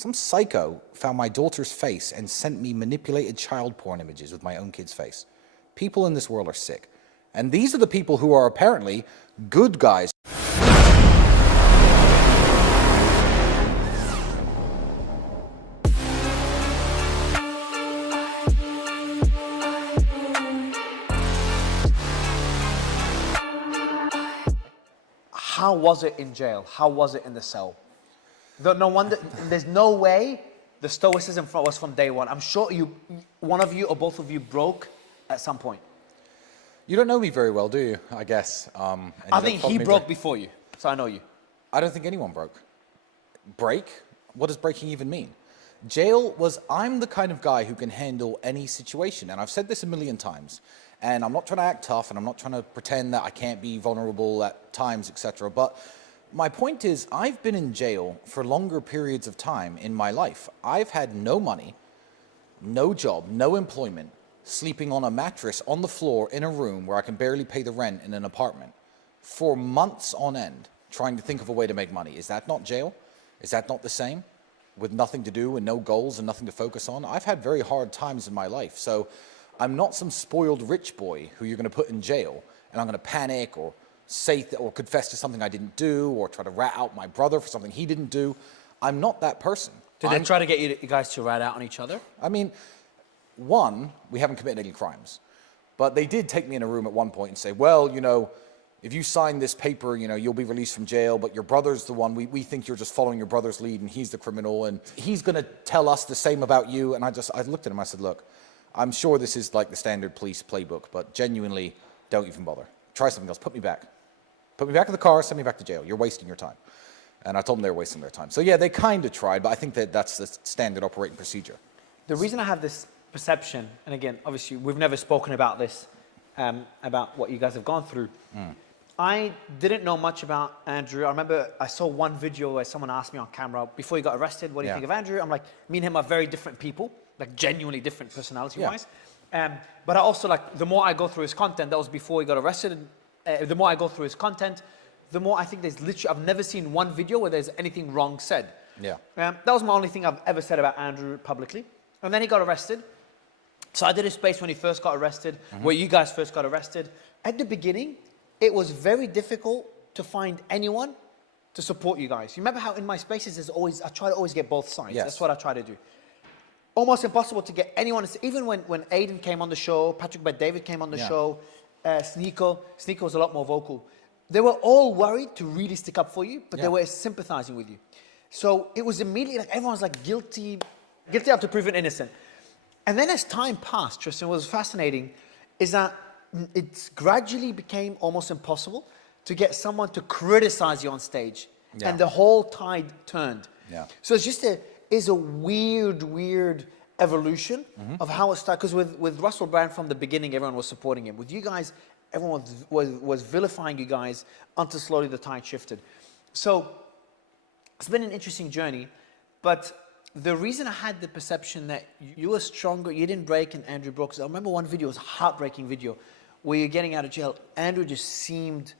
Some psycho found my daughter's face and sent me manipulated child porn images with my own kid's face. People in this world are sick. And these are the people who are apparently good guys. How was it in jail? How was it in the cell? No wonder, there's no way the stoicism was from day one. I'm sure one of you or both of you broke at some point. You don't know me very well, do you? I guess. I think he broke before you, so I know you. I don't think anyone broke. Break? What does breaking even mean? Jail was, I'm the kind of guy who can handle any situation, and I've said this a million times. And I'm not trying to act tough, and I'm not trying to pretend that I can't be vulnerable at times, etc. But my point is, I've been in jail for longer periods of time in my life. I've had no money, no job, no employment, sleeping on a mattress on the floor in a room where I can barely pay the rent in an apartment for months on end, trying to think of a way to make money. Is that not jail? Is that not the same? With nothing to do and no goals and nothing to focus on? I've had very hard times in my life, so I'm not some spoiled rich boy who you're going to put in jail and I'm going to panic or say or confess to something I didn't do or try to rat out my brother for something he didn't do. I'm not that person. Did they try to get you guys to rat out on each other? I mean, one, we haven't committed any crimes, but they did take me in a room at one point and say, well, you know, if you sign this paper, you know, you'll be released from jail, but your brother's the one, we think you're just following your brother's lead and he's the criminal and he's going to tell us the same about you. And I looked at him, I said, look, I'm sure this is like the standard police playbook, but genuinely, don't even bother. Try something else. Put me back. Put me back in the car, send me back to jail. You're wasting your time. And I told them they were wasting their time. So yeah, they kind of tried, but I think that that's the standard operating procedure. The reason I have this perception, and again, obviously, we've never spoken about this, about what you guys have gone through. I didn't know much about Andrew. I remember I saw one video where someone asked me on camera, before he got arrested, what do you think of Andrew? I'm like, me and him are very different people. Like genuinely different personality-wise. But I also, like, the more I go through his content, that was before he got arrested, and the more I go through his content, the more I think there's literally, I've never seen one video where there's anything wrong said. That was my only thing I've ever said about Andrew publicly. And then he got arrested. So I did a space when he first got arrested, where you guys first got arrested. At the beginning, it was very difficult to find anyone to support you guys. You remember how in my spaces, I try to always get both sides. Yes. That's what I try to do. Almost impossible to get anyone, even when Aiden came on the show, Patrick Bet-David came on the show, Sneeko was a lot more vocal. They were all worried to really stick up for you, but they were sympathizing with you. So it was immediately like everyone's like guilty up to proven innocent. And then as time passed, Tristan, what was fascinating is that it gradually became almost impossible to get someone to criticize you on stage. And the whole tide turned. So it's just a weird evolution of how it started. Because with Russell Brand from the beginning, everyone was supporting him. With you guys, everyone was vilifying you guys until slowly the tide shifted. So it's been an interesting journey. But the reason I had the perception that you were stronger, you didn't break and Andrew broke. I remember one video, it was a heartbreaking video, where you're getting out of jail. Andrew just seemed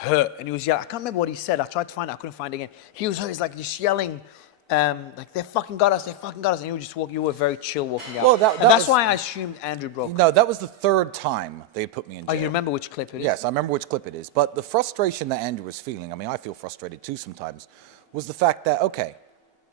hurt. And he was yelling. I can't remember what he said. I tried to find it. I couldn't find it again. He was like just yelling, like, they fucking got us, they fucking got us. And you were just walking, you were very chill walking out. Well, that's why I assumed Andrew broke. No, that was the third time they put me in jail. Oh, you remember which clip it is? Yes, I remember which clip it is. But the frustration that Andrew was feeling, I mean, I feel frustrated too sometimes, was the fact that, okay,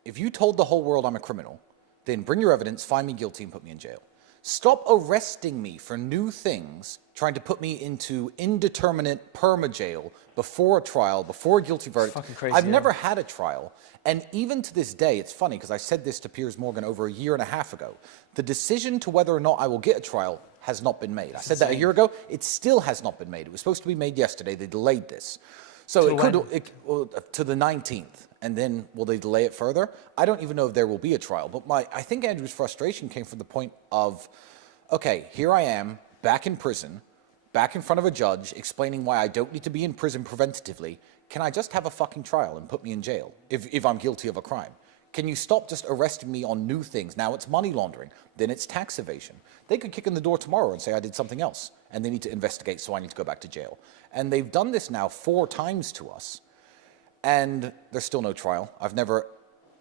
if you told the whole world I'm a criminal, then bring your evidence, find me guilty, and put me in jail. Stop arresting me for new things, trying to put me into indeterminate perma-jail before a trial, before a guilty verdict. Fucking crazy, I've never had a trial. And even to this day, it's funny, because I said this to Piers Morgan over a year and a half ago. The decision to whether or not I will get a trial has not been made. I said that a year ago. It still has not been made. It was supposed to be made yesterday. They delayed this. So to the 19th. And then will they delay it further? I don't even know if there will be a trial. But I think Andrew's frustration came from the point of, okay, here I am, back in prison, back in front of a judge, explaining why I don't need to be in prison preventatively. Can I just have a fucking trial and put me in jail if I'm guilty of a crime? Can you stop just arresting me on new things? Now it's money laundering, then it's tax evasion. They could kick in the door tomorrow and say I did something else, and they need to investigate, so I need to go back to jail. And they've done this now 4 times to us, and there's still no trial. I've never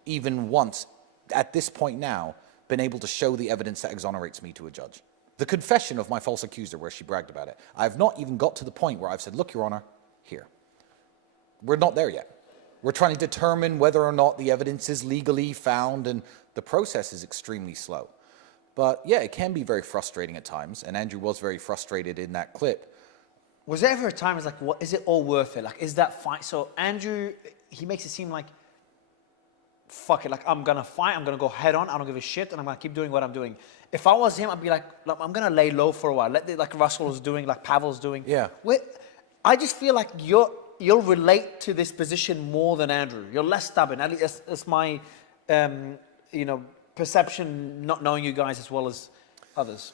even once, at this point now, been able to show the evidence that exonerates me to a judge. The confession of my false accuser, where she bragged about it, I've not even got to the point where I've said, look, Your Honor, here. We're not there yet. We're trying to determine whether or not the evidence is legally found, and the process is extremely slow. But yeah, it can be very frustrating at times, and Andrew was very frustrated in that clip. Was there ever a time it's like, what, is it all worth it? Like, is that fight? So Andrew, he makes it seem like, fuck it, like I'm gonna fight, I'm gonna go head on, I don't give a shit, and I'm gonna keep doing what I'm doing. If I was him, I'd be like I'm gonna lay low for a while, like Russell's doing, like Pavel's doing. Yeah. I just feel like you'll relate to this position more than Andrew. You're less stubborn. At least that's my, perception, not knowing you guys as well as others.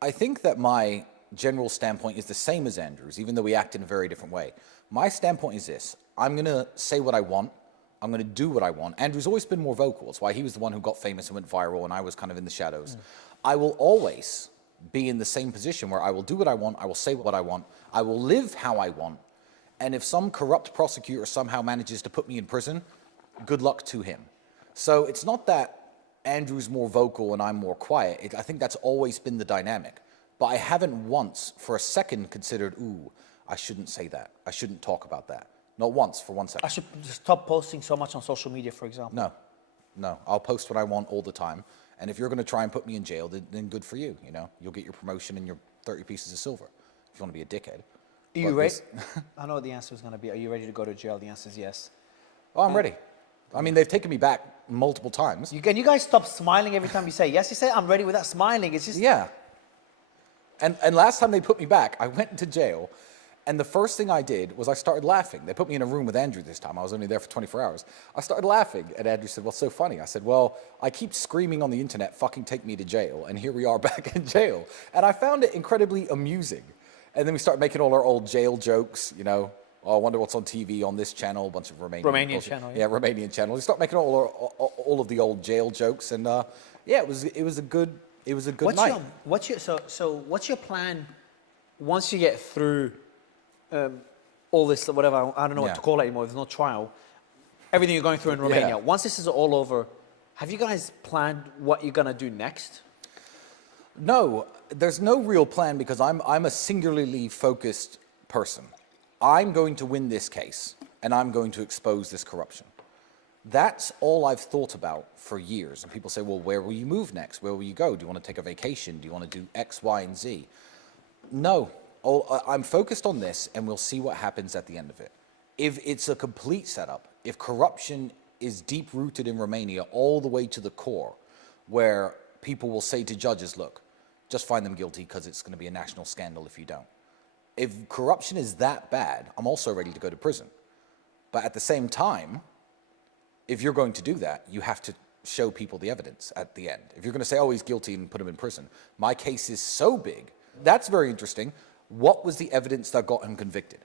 I think that my general standpoint is the same as Andrew's, even though we act in a very different way. My standpoint is this: I'm gonna say what I want. I'm going to do what I want. Andrew's always been more vocal. That's why he was the one who got famous and went viral, and I was kind of in the shadows. I will always be in the same position where I will do what I want, I will say what I want, I will live how I want, and if some corrupt prosecutor somehow manages to put me in prison, good luck to him. So it's not that Andrew's more vocal and I'm more quiet. I think that's always been the dynamic. But I haven't once for a second considered, ooh, I shouldn't say that. I shouldn't talk about that. Not once, for 1 second. I should stop posting so much on social media, for example. No. I'll post what I want all the time. And if you're going to try and put me in jail, then good for you. You'll get your promotion and your 30 pieces of silver. If you want to be a dickhead. Are you ready? I know what the answer is going to be. Are you ready to go to jail? The answer is yes. Oh, I'm ready. I mean, they've taken me back multiple times. Can you guys stop smiling every time you say yes? You say I'm ready without smiling. It's just... Yeah. And last time they put me back, I went into jail. And the first thing I did was I started laughing. They put me in a room with Andrew this time. I was only there for 24 hours. I started laughing, and Andrew said, "What's so funny?" I said, "Well, I keep screaming on the internet, fucking take me to jail, and here we are back in jail." And I found it incredibly amusing. And then we started making all our old jail jokes, Oh, I wonder what's on TV on this channel, a bunch of Romanian channel. Yeah, Romanian channel. We started making all of the old jail jokes, and yeah, it was a good night. What's your plan once you get through all this, whatever, I don't know what to call it anymore, there's no trial, everything you're going through in Romania. Once this is all over, have you guys planned what you're going to do next? No, there's no real plan because I'm a singularly focused person. I'm going to win this case, and I'm going to expose this corruption. That's all I've thought about for years. And people say, well, where will you move next? Where will you go? Do you want to take a vacation? Do you want to do X, Y, and Z? No. I'm focused on this, and we'll see what happens at the end of it. If it's a complete setup, if corruption is deep-rooted in Romania all the way to the core, where people will say to judges, look, just find them guilty because it's going to be a national scandal if you don't. If corruption is that bad, I'm also ready to go to prison. But at the same time, if you're going to do that, you have to show people the evidence at the end. If you're going to say, oh, he's guilty and put him in prison, my case is so big. That's very interesting. What was the evidence that got him convicted?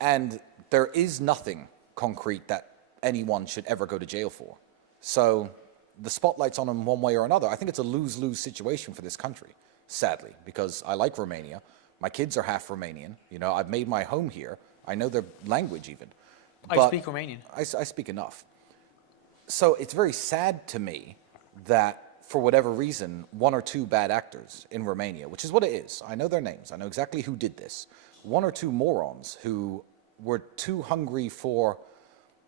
And there is nothing concrete that anyone should ever go to jail for. So the spotlight's on him one way or another. I think it's a lose-lose situation for this country, sadly, because I like Romania. My kids are half Romanian. I've made my home here. I know their language even. I speak Romanian. I speak enough. So it's very sad to me that for whatever reason, one or two bad actors in Romania, which is what it is. I know their names. I know exactly who did this. One or two morons who were too hungry for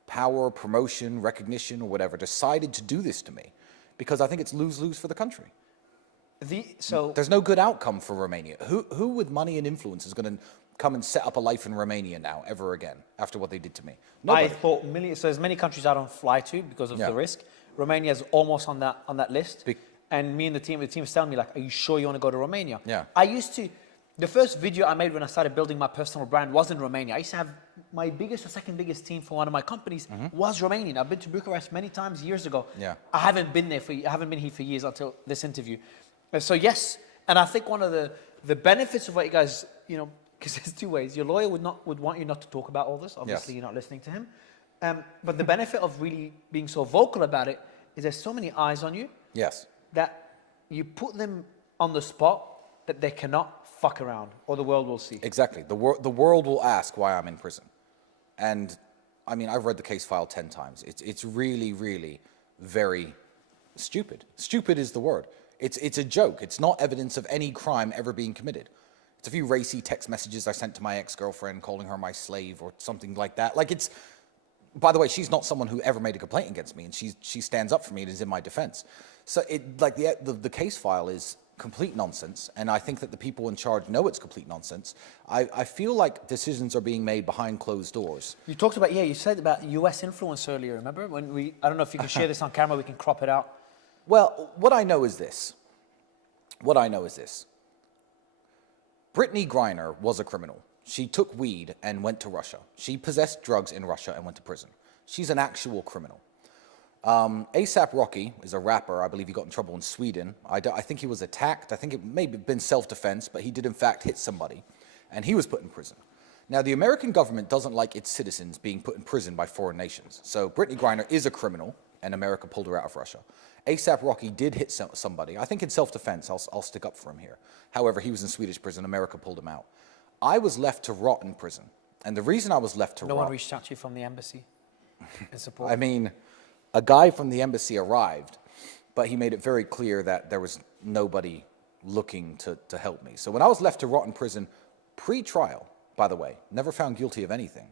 power, promotion, recognition, or whatever, decided to do this to me because I think it's lose-lose for the country. There's no good outcome for Romania. Who with money and influence is going to come and set up a life in Romania now, ever again, after what they did to me? Nobody. I thought so there's many countries I don't fly to because of the risk. Romania is almost on that list. And me and the team was telling me, like, are you sure you want to go to Romania? Yeah. The first video I made when I started building my personal brand was in Romania. I used to have my biggest or second biggest team for one of my companies was Romanian. I've been to Bucharest many times years ago. Yeah. I haven't been here for years until this interview. So yes, and I think one of the benefits of what you guys, because there's two ways. Your lawyer would want you not to talk about all this. Obviously, You're not listening to him. But the benefit of really being so vocal about it is there's so many eyes on you. Yes. That you put them on the spot that they cannot fuck around, or the world will see. Exactly. The world will ask why I'm in prison. And, I mean, I've read the case file 10 times. It's really, really very stupid. Stupid is the word. It's a joke. It's not evidence of any crime ever being committed. It's a few racy text messages I sent to my ex-girlfriend calling her my slave or something like that. Like it's, by the way, she's not someone who ever made a complaint against me, and she stands up for me and is in my defense. So it, like the case file is complete nonsense, and I think that the people in charge know it's complete nonsense. I feel like decisions are being made behind closed doors. You talked about, you said about US influence earlier, remember? When I don't know if you can share this on camera, we can crop it out. Well, what I know is this. Brittany Griner was a criminal. She took weed and went to Russia. She possessed drugs in Russia and went to prison. She's an actual criminal. A$AP Rocky is a rapper. I believe he got in trouble in Sweden. I think he was attacked. I think it may have been self-defense, but he did in fact hit somebody, and he was put in prison. Now, the American government doesn't like its citizens being put in prison by foreign nations. So Brittany Griner is a criminal, and America pulled her out of Russia. A$AP Rocky did hit somebody. I think in self-defense. I'll stick up for him here. However, he was in Swedish prison. America pulled him out. I was left to rot in prison. And the reason I was left to rot... No one reached out to you from the embassy in support? I mean, a guy from the embassy arrived, but he made it very clear that there was nobody looking to help me. So when I was left to rot in prison, pre-trial, by the way, never found guilty of anything,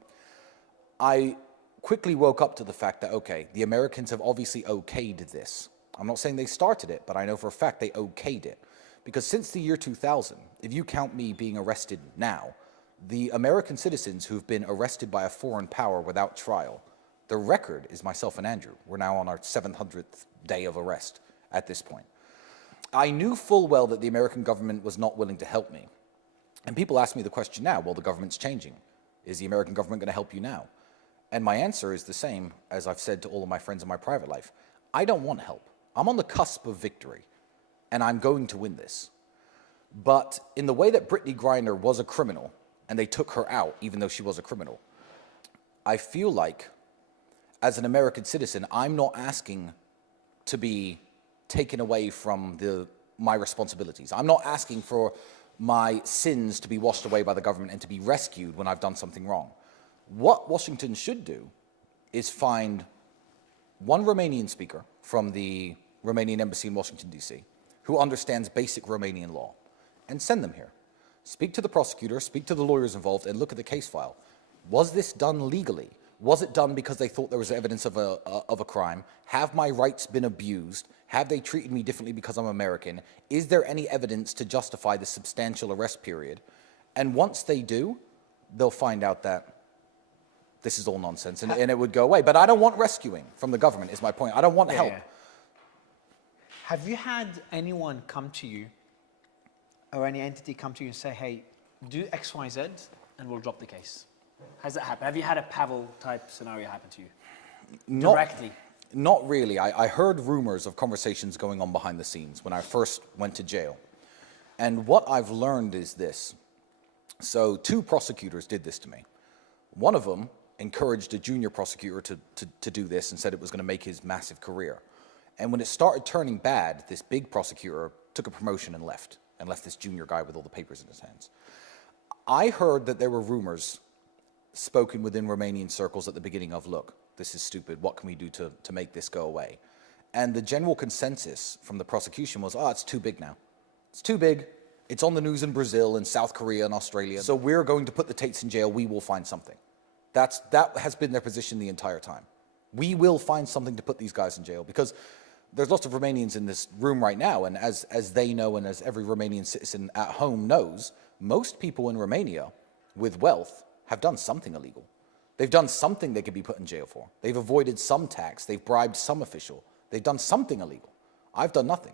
I quickly woke up to the fact that, okay, the Americans have obviously okayed this. I'm not saying they started it, but I know for a fact they okayed it. Because since the year 2000, if you count me being arrested now, the American citizens who've been arrested by a foreign power without trial, the record is myself and Andrew. We're now on our 700th day of arrest at this point. I knew full well that the American government was not willing to help me. And people ask me the question now, well, the government's changing. Is the American government going to help you now? And my answer is the same as I've said to all of my friends in my private life. I don't want help. I'm on the cusp of victory, and I'm going to win this. But in the way that Brittany Griner was a criminal, and they took her out even though she was a criminal, I feel like, as an American citizen, I'm not asking to be taken away from my responsibilities. I'm not asking for my sins to be washed away by the government and to be rescued when I've done something wrong. What Washington should do is find one Romanian speaker from the Romanian embassy in Washington, D.C., who understands basic Romanian law, and send them here. Speak to the prosecutor, speak to the lawyers involved, and look at the case file. Was this done legally? Was it done because they thought there was evidence of a crime? Have my rights been abused? Have they treated me differently because I'm American? Is there any evidence to justify the substantial arrest period? And once they do, they'll find out that this is all nonsense, and it would go away. But I don't want rescuing from the government, is my point. I don't want help. Have you had anyone come to you, or any entity come to you and say, hey, do X, Y, Z, and we'll drop the case? Has that happened? Have you had a Pavel-type scenario happen to you? Directly? Not really. I heard rumors of conversations going on behind the scenes when I first went to jail. And what I've learned is this. So 2 prosecutors did this to me. One of them encouraged a junior prosecutor to do this and said it was going to make his massive career. And when it started turning bad, this big prosecutor took a promotion and left this junior guy with all the papers in his hands. I heard that there were rumors spoken within Romanian circles at the beginning of, look, this is stupid, what can we do to make this go away? And the general consensus from the prosecution was, it's too big now. It's too big. It's on the news in Brazil and South Korea and Australia. So we're going to put the Tates in jail. We will find something. That has been their position the entire time. We will find something to put these guys in jail, because there's lots of Romanians in this room right now, and as they know, and as every Romanian citizen at home knows, most people in Romania with wealth have done something illegal. They've done something they could be put in jail for. They've avoided some tax. They've bribed some official. They've done something illegal. I've done nothing.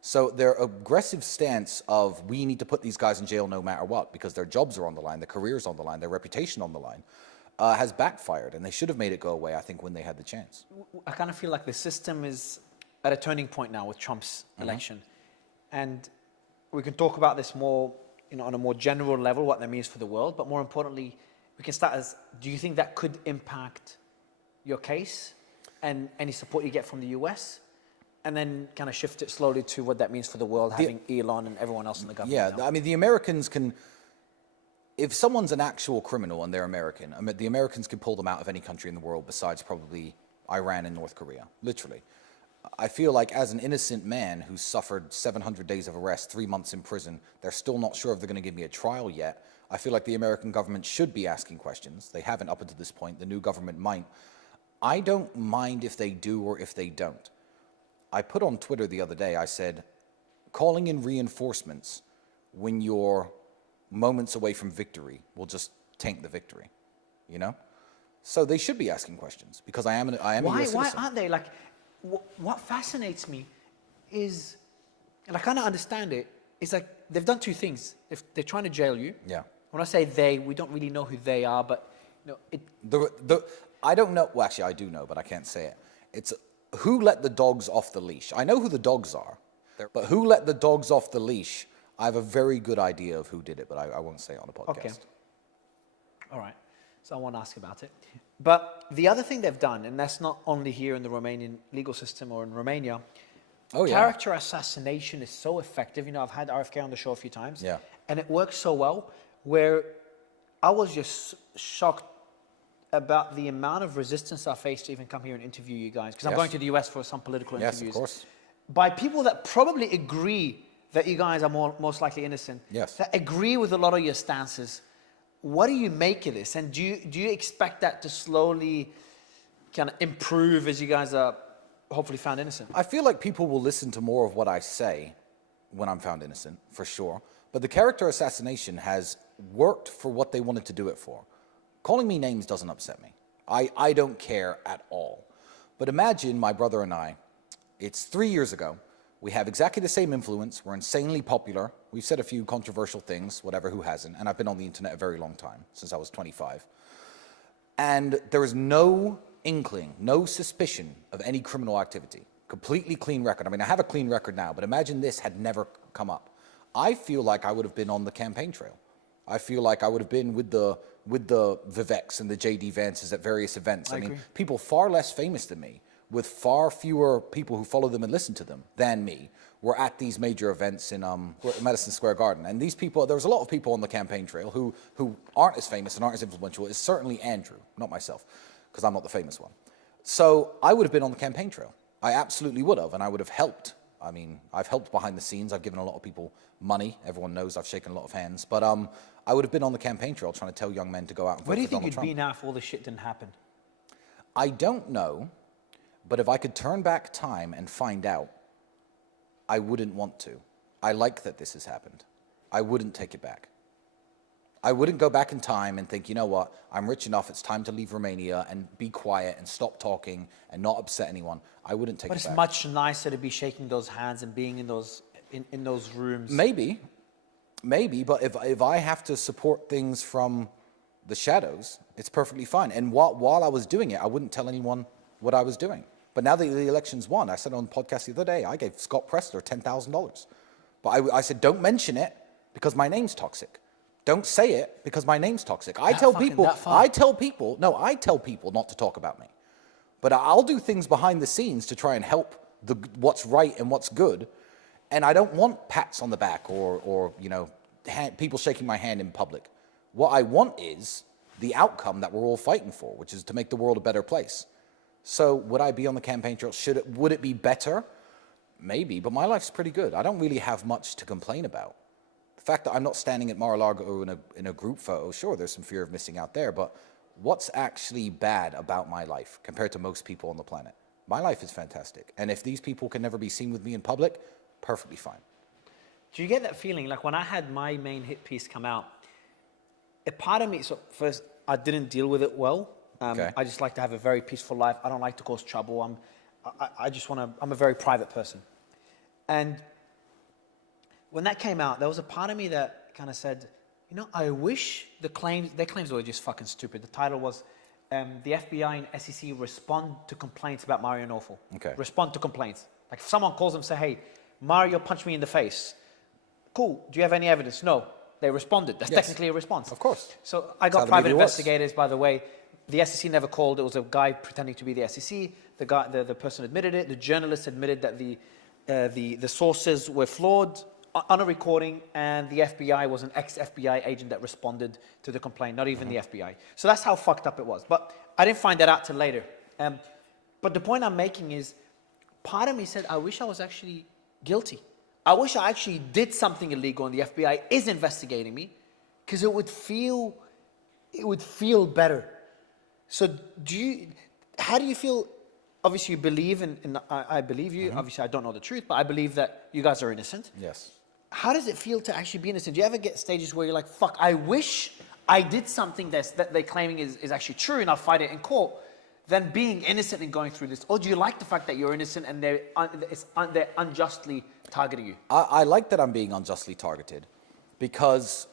So their aggressive stance of, we need to put these guys in jail no matter what, because their jobs are on the line, their careers on the line, their reputation on the line, has backfired, and they should have made it go away, I think, when they had the chance. I kind of feel like the system is at a turning point now with Trump's election. And we can talk about this more, on a more general level, what that means for the world, but more importantly, we can start as, do you think that could impact your case and any support you get from the US? And then kind of shift it slowly to what that means for the world, having Elon and everyone else in the government. I mean, the Americans can, if someone's an actual criminal and they're American, the Americans can pull them out of any country in the world besides probably Iran and North Korea, literally. I feel like as an innocent man who's suffered 700 days of arrest, 3 months in prison, they're still not sure if they're going to give me a trial yet. I feel like the American government should be asking questions. They haven't up until this point. The new government might. I don't mind if they do or if they don't. I put on Twitter the other day, I said, calling in reinforcements when you're moments away from victory will just taint the victory, you know? So they should be asking questions because I am a US citizen. Why aren't they? Like, what fascinates me is, and I kind of understand it, is like they've done two things. If they're trying to jail you. Yeah. When I say they, we don't really know who they are, but you know, I don't know. Well, actually, I do know, but I can't say it. It's who let the dogs off the leash. I know who the dogs are, but who let the dogs off the leash? I have a very good idea of who did it, but I won't say it on the podcast. Okay. All right. So I won't ask about it. But the other thing they've done, and that's not only here in the Romanian legal system or in Romania, character assassination is so effective. You know, I've had RFK on the show a few times. Yeah. And it works so well where I was just shocked about the amount of resistance I faced to even come here and interview you guys. Because I'm going to the US for some political interviews. Yes, of course. By people that probably agree that you guys are most likely innocent. Yes. That agree with a lot of your stances. What do you make of this? And do you expect that to slowly kind of improve as you guys are hopefully found innocent? I feel like people will listen to more of what I say when I'm found innocent, for sure. But the character assassination has worked for what they wanted to do it for. Calling me names doesn't upset me. I don't care at all. But imagine my brother and I, it's 3 years ago. We have exactly the same influence. We're insanely popular. We've said a few controversial things, whatever, who hasn't? And I've been on the internet a very long time, since I was 25. And there is no inkling, no suspicion of any criminal activity. Completely clean record. I mean, I have a clean record now, but imagine this had never come up. I feel like I would have been on the campaign trail. I feel like I would have been with the Viveks and the J.D. Vances at various events. I mean, people far less famous than me, with far fewer people who follow them and listen to them than me, were at these major events in Madison Square Garden. And these people, there was a lot of people on the campaign trail who aren't as famous and aren't as influential. It's certainly Andrew, not myself, because I'm not the famous one. So I would have been on the campaign trail. I absolutely would have, and I would have helped. I mean, I've helped behind the scenes. I've given a lot of people money. Everyone knows I've shaken a lot of hands. But I would have been on the campaign trail trying to tell young men to go out and vote for Donald Trump. Where do you think you'd be now if all this shit didn't happen? I don't know. But if I could turn back time and find out, I wouldn't want to. I like that this has happened. I wouldn't take it back. I wouldn't go back in time and think, you know what, I'm rich enough, it's time to leave Romania and be quiet and stop talking and not upset anyone. I wouldn't take it back. But it's much nicer to be shaking those hands and being in those rooms. Maybe, but if I have to support things from the shadows, it's perfectly fine. And while I was doing it, I wouldn't tell anyone what I was doing. But now that the election's won, I said on the podcast the other day, I gave Scott Pressler $10,000. But I said, don't mention it because my name's toxic. Don't say it because my name's toxic. I tell people not to talk about me. But I'll do things behind the scenes to try and help what's right and what's good. And I don't want pats on the back or you know, people shaking my hand in public. What I want is the outcome that we're all fighting for, which is to make the world a better place. So would I be on the campaign trail? Would it be better? Maybe, but my life's pretty good. I don't really have much to complain about. The fact that I'm not standing at Mar-a-Lago in a group photo, sure, there's some fear of missing out there, but what's actually bad about my life compared to most people on the planet? My life is fantastic. And if these people can never be seen with me in public, perfectly fine. Do you get that feeling? Like when I had my main hit piece come out, a part of me, so first, I didn't deal with it well. I just like to have a very peaceful life. I don't like to cause trouble. I'm a very private person. And when that came out, there was a part of me that kind of said, you know, I wish their claims were just fucking stupid. The title was, the FBI and SEC respond to complaints about Mario Nawfal. Okay. Respond to complaints. Like if someone calls them and say, hey, Mario punched me in the face. Cool, do you have any evidence? No. They responded. That's technically a response. Of course. So I got private investigators, by the way. The SEC never called. It was a guy pretending to be the SEC. The person admitted it. The journalist admitted that the sources were flawed on a recording, and the FBI was an ex-FBI agent that responded to the complaint, not even the FBI. So that's how fucked up it was. But I didn't find that out till later. But the point I'm making is, part of me said, I wish I was actually guilty. I wish I actually did something illegal and the FBI is investigating me, because it would feel better. So how do you feel? Obviously you believe I believe you. Obviously I don't know the truth, but I believe that you guys are innocent. Yes. How does it feel to actually be innocent? Do you ever get stages where you're like, fuck, I wish I did something that they're claiming is actually true and I'll fight it in court, than being innocent and going through this? Or do you like the fact that you're innocent and they're unjustly targeting you? I like that I'm being unjustly targeted, because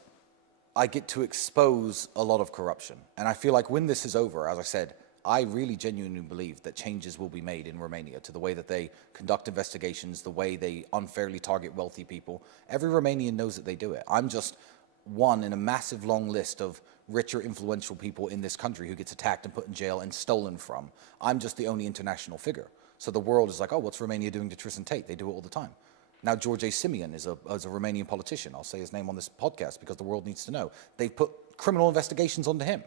I get to expose a lot of corruption. And I feel like when this is over, as I said, I really genuinely believe that changes will be made in Romania to the way that they conduct investigations, the way they unfairly target wealthy people. Every Romanian knows that they do it. I'm just one in a massive long list of richer, influential people in this country who gets attacked and put in jail and stolen from. I'm just the only international figure. So the world is like, oh, what's Romania doing to Tristan Tate? They do it all the time. Now George A. Simeon is a Romanian politician. I'll say his name on this podcast because the world needs to know. They've put criminal investigations onto him.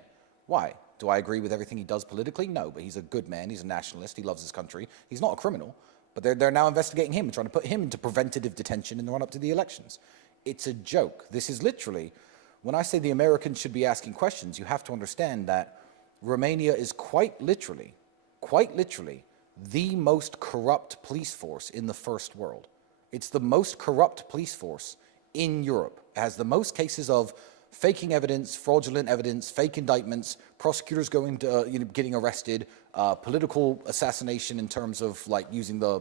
Why? Do I agree with everything he does politically? No, but he's a good man. He's a nationalist. He loves his country. He's not a criminal, but they're now investigating him and trying to put him into preventative detention in the run-up to the elections. It's a joke. This is literally, when I say the Americans should be asking questions, you have to understand that Romania is quite literally, the most corrupt police force in the first world. It's the most corrupt police force in Europe. It has the most cases of faking evidence, fraudulent evidence, fake indictments, prosecutors going to, getting arrested, political assassination in terms of like using the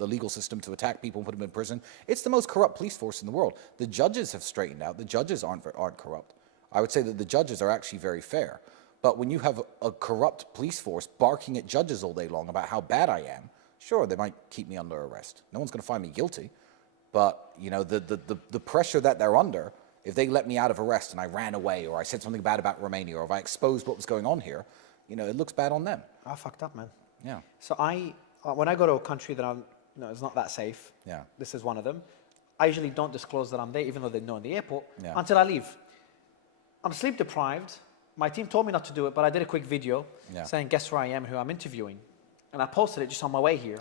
legal system to attack people and put them in prison. It's the most corrupt police force in the world. The judges have straightened out. The judges aren't corrupt. I would say that the judges are actually very fair. But when you have a corrupt police force barking at judges all day long about how bad I am, sure, they might keep me under arrest. No one's going to find me guilty. But, the pressure that they're under, if they let me out of arrest and I ran away, or I said something bad about Romania, or if I exposed what was going on here, it looks bad on them. I fucked up, man. Yeah. So when I go to a country that it's not that safe, yeah, this is one of them, I usually don't disclose that I'm there, even though they know in the airport, yeah, until I leave. I'm sleep deprived. My team told me not to do it, but I did a quick video saying, guess where I am, who I'm interviewing. And I posted it just on my way here.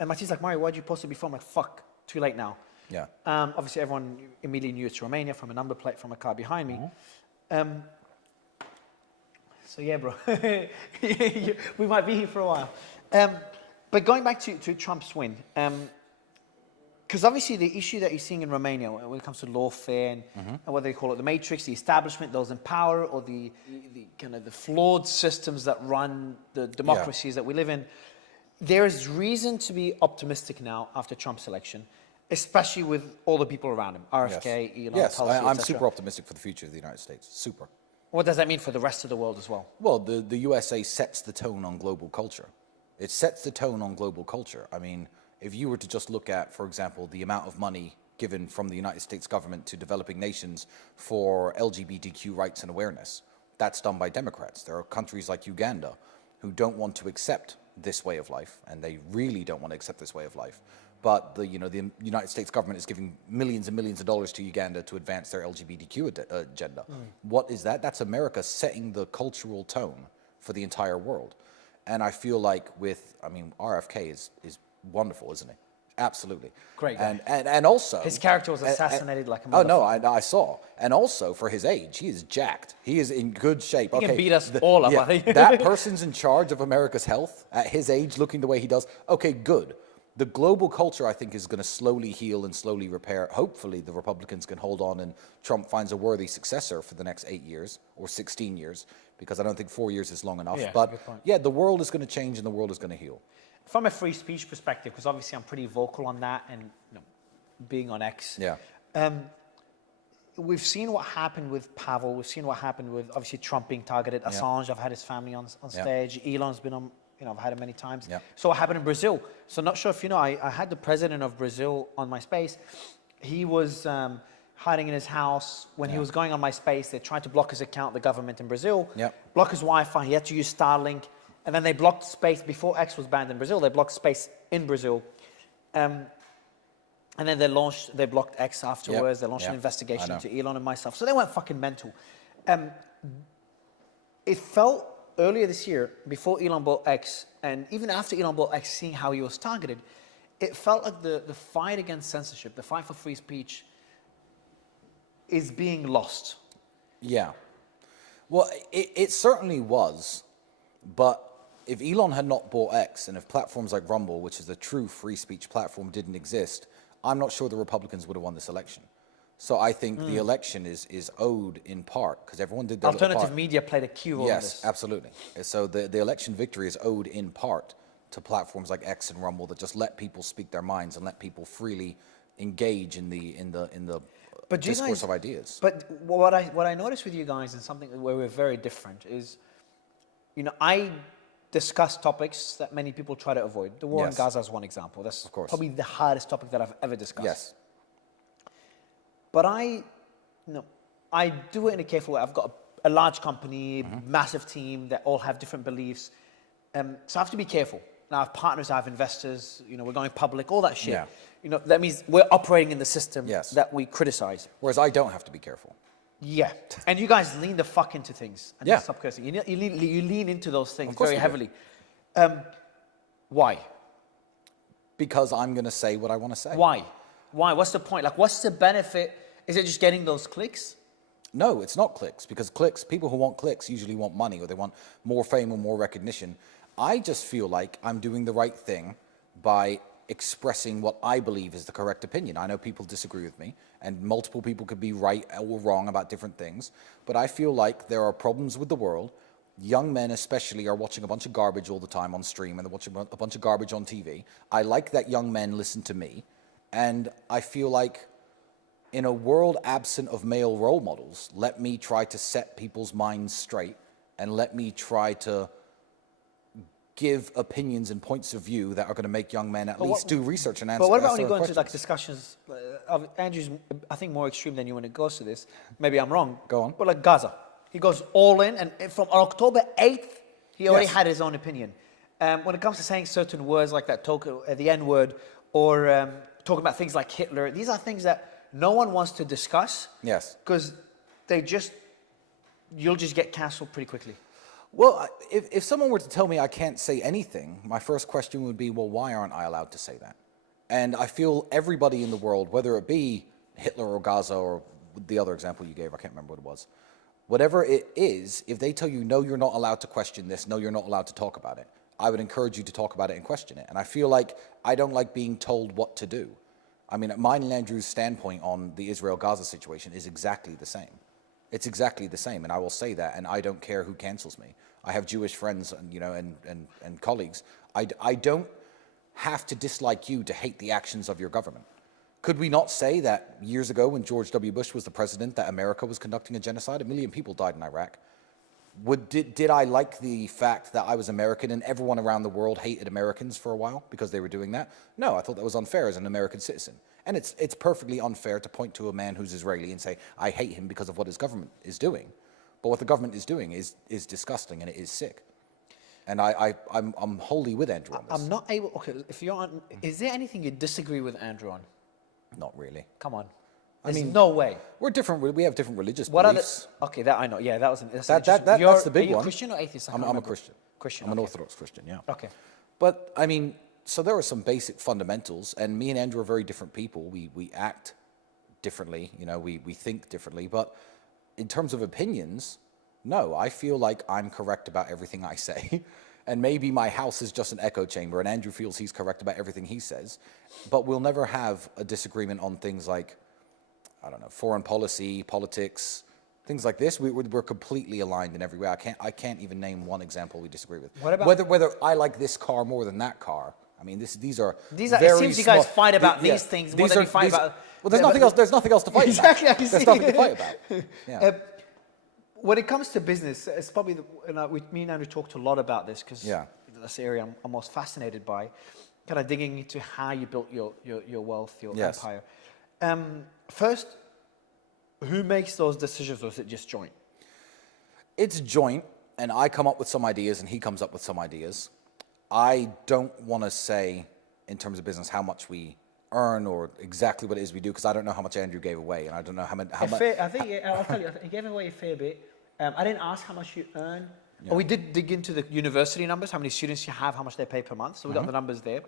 And my team's like, Mario, why'd you post it before? I'm like, fuck, too late now. Yeah. Obviously, everyone immediately knew it's Romania from a number plate from a car behind me. So yeah, bro, we might be here for a while. But going back to Trump's win, because obviously the issue that you're seeing in Romania when it comes to lawfare and whether they call it the matrix, the establishment, those in power, or the kind of the flawed systems that run the democracies that we live in, there is reason to be optimistic now after Trump's election, especially with all the people around him, RFK, Elon, yes, Tulsi, I'm super optimistic for the future of the United States. Super. What does that mean for the rest of the world as well? Well, the USA sets the tone on global culture. It sets the tone on global culture. I mean, if you were to just look at, for example, the amount of money given from the United States government to developing nations for LGBTQ rights and awareness, that's done by Democrats. There are countries like Uganda who don't want to accept this way of life, and they really don't want to accept this way of life. But the United States government is giving millions and millions of dollars to Uganda to advance their LGBTQ agenda. What is that? That's America setting the cultural tone for the entire world. And I feel like RFK is wonderful, isn't he? Absolutely. Great guy. And also... His character was assassinated like a motherfucker. Oh, no, I saw. And also, for his age, he is jacked. He is in good shape. He can beat us all up, I think. That person's in charge of America's health at his age, looking the way he does. Okay, good. The global culture, I think, is going to slowly heal and slowly repair. Hopefully, the Republicans can hold on and Trump finds a worthy successor for the next 8 years or 16 years, because I don't think 4 years is long enough. Yeah, but yeah, the world is going to change and the world is going to heal. From a free speech perspective, because obviously I'm pretty vocal on that, and being on X. Yeah. We've seen what happened with Pavel. We've seen what happened with obviously Trump being targeted. Assange, I've had his family on stage. Elon's been on. I've had it many times. Yeah. So what happened in Brazil? So not sure if you know, I had the president of Brazil on my space. He was hiding in his house. When he was going on my space, they tried to block his account, the government in Brazil. Block his Wi-Fi. He had to use Starlink. And then they blocked space before X was banned in Brazil. They blocked space in Brazil. And then they blocked X afterwards. They launched an investigation into Elon and myself. So they went fucking mental. It felt earlier this year, before Elon bought X, and even after Elon bought X, seeing how he was targeted, it felt like the fight against censorship, the fight for free speech, is being lost. Yeah. Well, it certainly was, but if Elon had not bought X, and if platforms like Rumble, which is a true free speech platform, didn't exist, I'm not sure the Republicans would have won this election. So I think the election is owed in part, because everyone did their little part. Alternative media played a key role in this. Yes, absolutely. So the election victory is owed in part to platforms like X and Rumble that just let people speak their minds and let people freely engage in the discourse of ideas. But what I noticed with you guys, and something where we're very different, is, I discuss topics that many people try to avoid. The war in Gaza is one example. That's of course probably the hardest topic that I've ever discussed. Yes. But I do it in a careful way. I've got a large company, massive team that all have different beliefs. So I have to be careful. Now I have partners, I have investors, we're going public, all that shit. Yeah. That means we're operating in the system that we criticize. Whereas I don't have to be careful. Yeah. And you guys lean the fuck into things. And Yeah. stop cursing. You lean into those things Of course very we heavily. Why? Because I'm going to say what I want to say. Why? What's the point? Like, what's the benefit? Is it just getting those clicks? No, it's not clicks, because people who want clicks usually want money, or they want more fame or more recognition. I just feel like I'm doing the right thing by expressing what I believe is the correct opinion. I know people disagree with me, and multiple people could be right or wrong about different things, but I feel like there are problems with the world. Young men especially are watching a bunch of garbage all the time on stream, and they're watching a bunch of garbage on TV. I like that young men listen to me, and I feel like in a world absent of male role models, let me try to set people's minds straight, and let me try to give opinions and points of view that are going to make young men at least do research and answer. But what about when you go questions. into like discussions? Andrew's, I think, more extreme than you when it goes to this. Maybe I'm wrong. Go on. But like Gaza, he goes all in, and from October 8th, he already had his own opinion. When it comes to saying certain words like that, the N word, or talking about things like Hitler, these are things that no one wants to discuss. Yes. Because you'll just get cancelled pretty quickly. Well, if someone were to tell me I can't say anything, my first question would be, well, why aren't I allowed to say that? And I feel everybody in the world, whether it be Hitler or Gaza or the other example you gave, I can't remember what it was, whatever it is, if they tell you, no, you're not allowed to question this, no, you're not allowed to talk about it, I would encourage you to talk about it and question it. And I feel like I don't like being told what to do. I mean, mine and Andrew's standpoint on the Israel-Gaza situation is exactly the same. It's exactly the same, and I will say that, and I don't care who cancels me. I have Jewish friends, and colleagues. I don't have to dislike you to hate the actions of your government. Could we not say that years ago, when George W. Bush was the president, that America was conducting a genocide? 1 million people died in Iraq. Did I like the fact that I was American and everyone around the world hated Americans for a while because they were doing that? No, I thought that was unfair as an American citizen. And it's perfectly unfair to point to a man who's Israeli and say, I hate him because of what his government is doing. But what the government is doing is disgusting, and it is sick. And I'm wholly with Andrew on this. I'm not able, okay, if you're on, is there anything you disagree with Andrew on? Not really. Come on. There's no way. We're different. We have different religious What beliefs. Okay, that I know. Yeah, that's That's the big one. Are you Christian or atheist? I'm a Christian. Christian. I'm an Orthodox Christian, yeah. Okay. But, I mean, so there are some basic fundamentals, and me and Andrew are very different people. We act differently, we think differently. But in terms of opinions, no, I feel like I'm correct about everything I say. And maybe my house is just an echo chamber, and Andrew feels he's correct about everything he says. But we'll never have a disagreement on things like, I don't know, foreign policy, politics, things like this. We're completely aligned in every way. I can't even name one example we disagree with. What about whether I like this car more than that car? I mean, these are it very seems you guys small- fight about yeah, these things more than you fight about. Well, there's nothing else. There's nothing else to fight Exactly, about. I see. There's nothing to fight about. Yeah. When it comes to business, it's probably me and Andrew talked a lot about this because that's the area I'm most fascinated by, kind of digging into how you built your wealth, your empire. First, who makes those decisions, or is it just joint? It's joint, and I come up with some ideas, and he comes up with some ideas. I don't want to say, in terms of business, how much we earn or exactly what it is we do, because I don't know how much Andrew gave away, and I don't know how much. I think I'll tell you, he gave away a fair bit. I didn't ask how much you earn. Oh, we did dig into the university numbers, how many students you have, how much they pay per month. So we got the numbers there.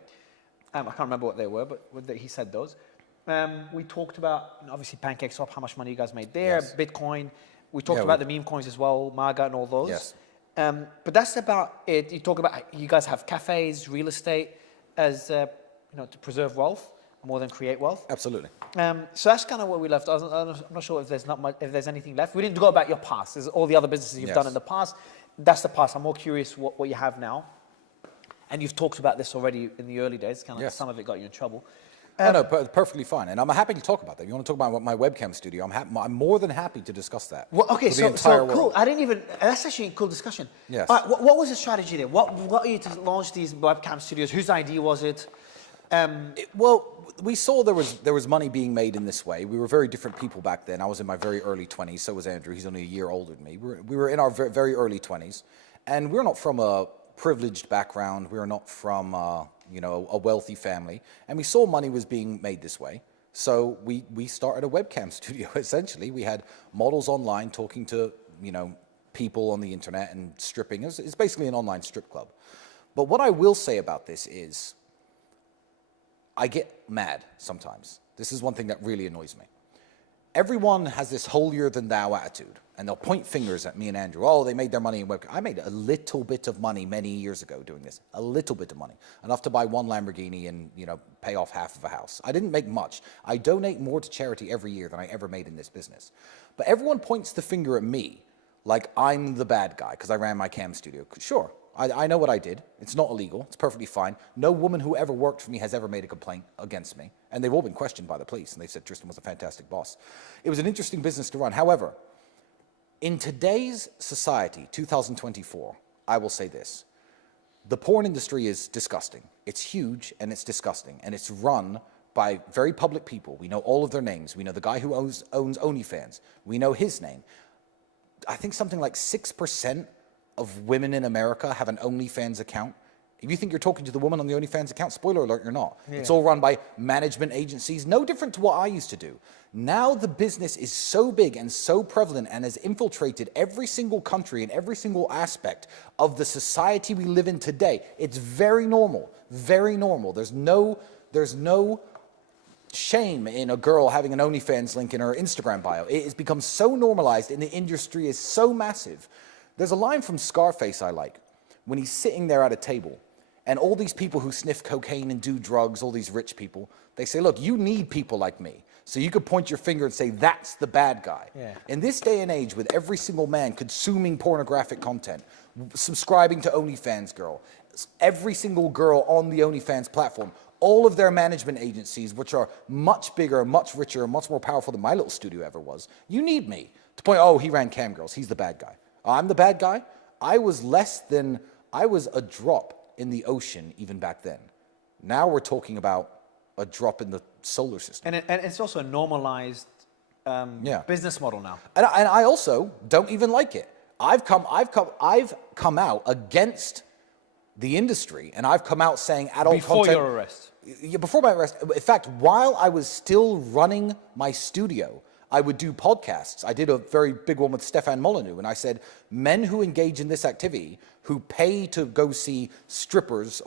I can't remember what they were, but he said those. We talked about, obviously, PancakeSwap, how much money you guys made there, Yes. Bitcoin. We talked about the meme coins as well, MAGA and all those. Yes. But that's about it. You talk about, you guys have cafes, real estate as, to preserve wealth more than create wealth. Absolutely. So that's kind of where we left. I'm not sure if there's not much, if there's anything left. We didn't go about your past. There's all the other businesses you've done in the past. That's the past. I'm more curious what you have now. And you've talked about this already in the early days. Kind of some of it got you in trouble. No, perfectly fine. And I'm happy to talk about that. If you want to talk about my webcam studio, I'm more than happy to discuss that. Well, okay, so cool. World. I didn't even, that's actually a cool discussion. Yes. All right, what was the strategy there? What are you to launch these webcam studios? Whose idea was it? Well, we saw there was money being made in this way. We were very different people back then. I was in my very early 20s. So was Andrew. He's only a year older than me. We were in our very early 20s. And we're not from a privileged background. We're not from, a wealthy family. And we saw money was being made this way. So we started a webcam studio, essentially. We had models online talking to, people on the internet and stripping. It's basically an online strip club. But what I will say about this is, I get mad sometimes. This is one thing that really annoys me. Everyone has this holier-than-thou attitude, and they'll point fingers at me and Andrew. Oh, they made their money in webcam. I made a little bit of money many years ago doing this. A little bit of money. Enough to buy one Lamborghini and, pay off half of a house. I didn't make much. I donate more to charity every year than I ever made in this business. But everyone points the finger at me like I'm the bad guy because I ran my cam studio. Sure. I know what I did. It's not illegal. It's perfectly fine. No woman who ever worked for me has ever made a complaint against me. And they've all been questioned by the police, and they said Tristan was a fantastic boss. It was an interesting business to run. However, in today's society, 2024, I will say this. The porn industry is disgusting. It's huge, and it's disgusting. And it's run by very public people. We know all of their names. We know the guy who owns OnlyFans. We know his name. I think something like 6% of women in America have an OnlyFans account. If you think you're talking to the woman on the OnlyFans account, spoiler alert, you're not. Yeah. It's all run by management agencies, no different to what I used to do. Now the business is so big and so prevalent and has infiltrated every single country and every single aspect of the society we live in today. It's very normal, very normal. There's no shame in a girl having an OnlyFans link in her Instagram bio. It has become so normalized and the industry is so massive. There's a line from Scarface I like, when he's sitting there at a table, and all these people who sniff cocaine and do drugs, all these rich people, they say, look, you need people like me. So you could point your finger and say, that's the bad guy. Yeah. In this day and age, with every single man consuming pornographic content, subscribing to OnlyFans girl, every single girl on the OnlyFans platform, all of their management agencies, which are much bigger, much richer, much more powerful than my little studio ever was, you need me to point, oh, he ran cam girls, he's the bad guy. I'm the bad guy. I was a drop in the ocean even back then. Now we're talking about a drop in the solar system. And it's also a normalized business model now. And I also don't even like it. I've come out against the industry, and I've come out saying adult content. Before your arrest. Yeah, before my arrest. In fact, while I was still running my studio, I would do podcasts. I did a very big one with Stefan Molyneux, and I said, men who engage in this activity, who pay to go see strippers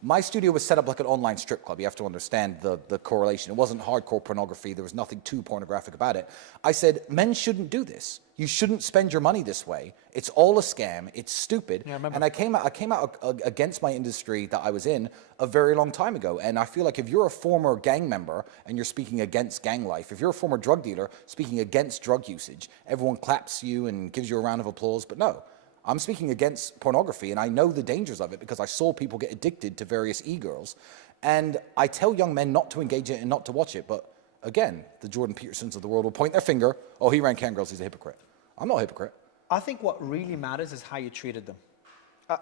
my studio was set up like an online strip club. You have to understand the correlation. It wasn't hardcore pornography. There was nothing too pornographic about it. I said, men shouldn't do this. You shouldn't spend your money this way. It's all a scam. It's stupid. Yeah, and I came out against my industry that I was in a very long time ago. And I feel like if you're a former gang member and you're speaking against gang life, if you're a former drug dealer speaking against drug usage, everyone claps you and gives you a round of applause. But no. I'm speaking against pornography, and I know the dangers of it because I saw people get addicted to various e-girls. And I tell young men not to engage in it and not to watch it. But again, the Jordan Petersons of the world will point their finger, oh, he ran cam girls, he's a hypocrite. I'm not a hypocrite. I think what really matters is how you treated them.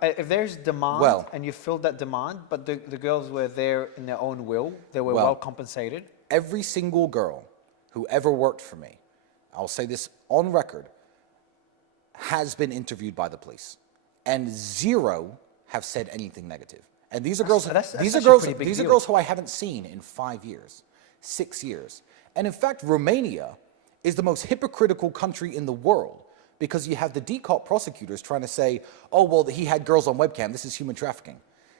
If there's demand and you filled that demand, but the girls were there in their own will, they were well compensated. Every single girl who ever worked for me, I'll say this on record, has been interviewed by the police, and 0 have said anything negative. And these are girls. These are girls who I haven't seen in 5 years, 6 years. And in fact, Romania is the most hypocritical country in the world because you have the DCOT prosecutors trying to say, oh, well, he had girls on webcam, this is human trafficking.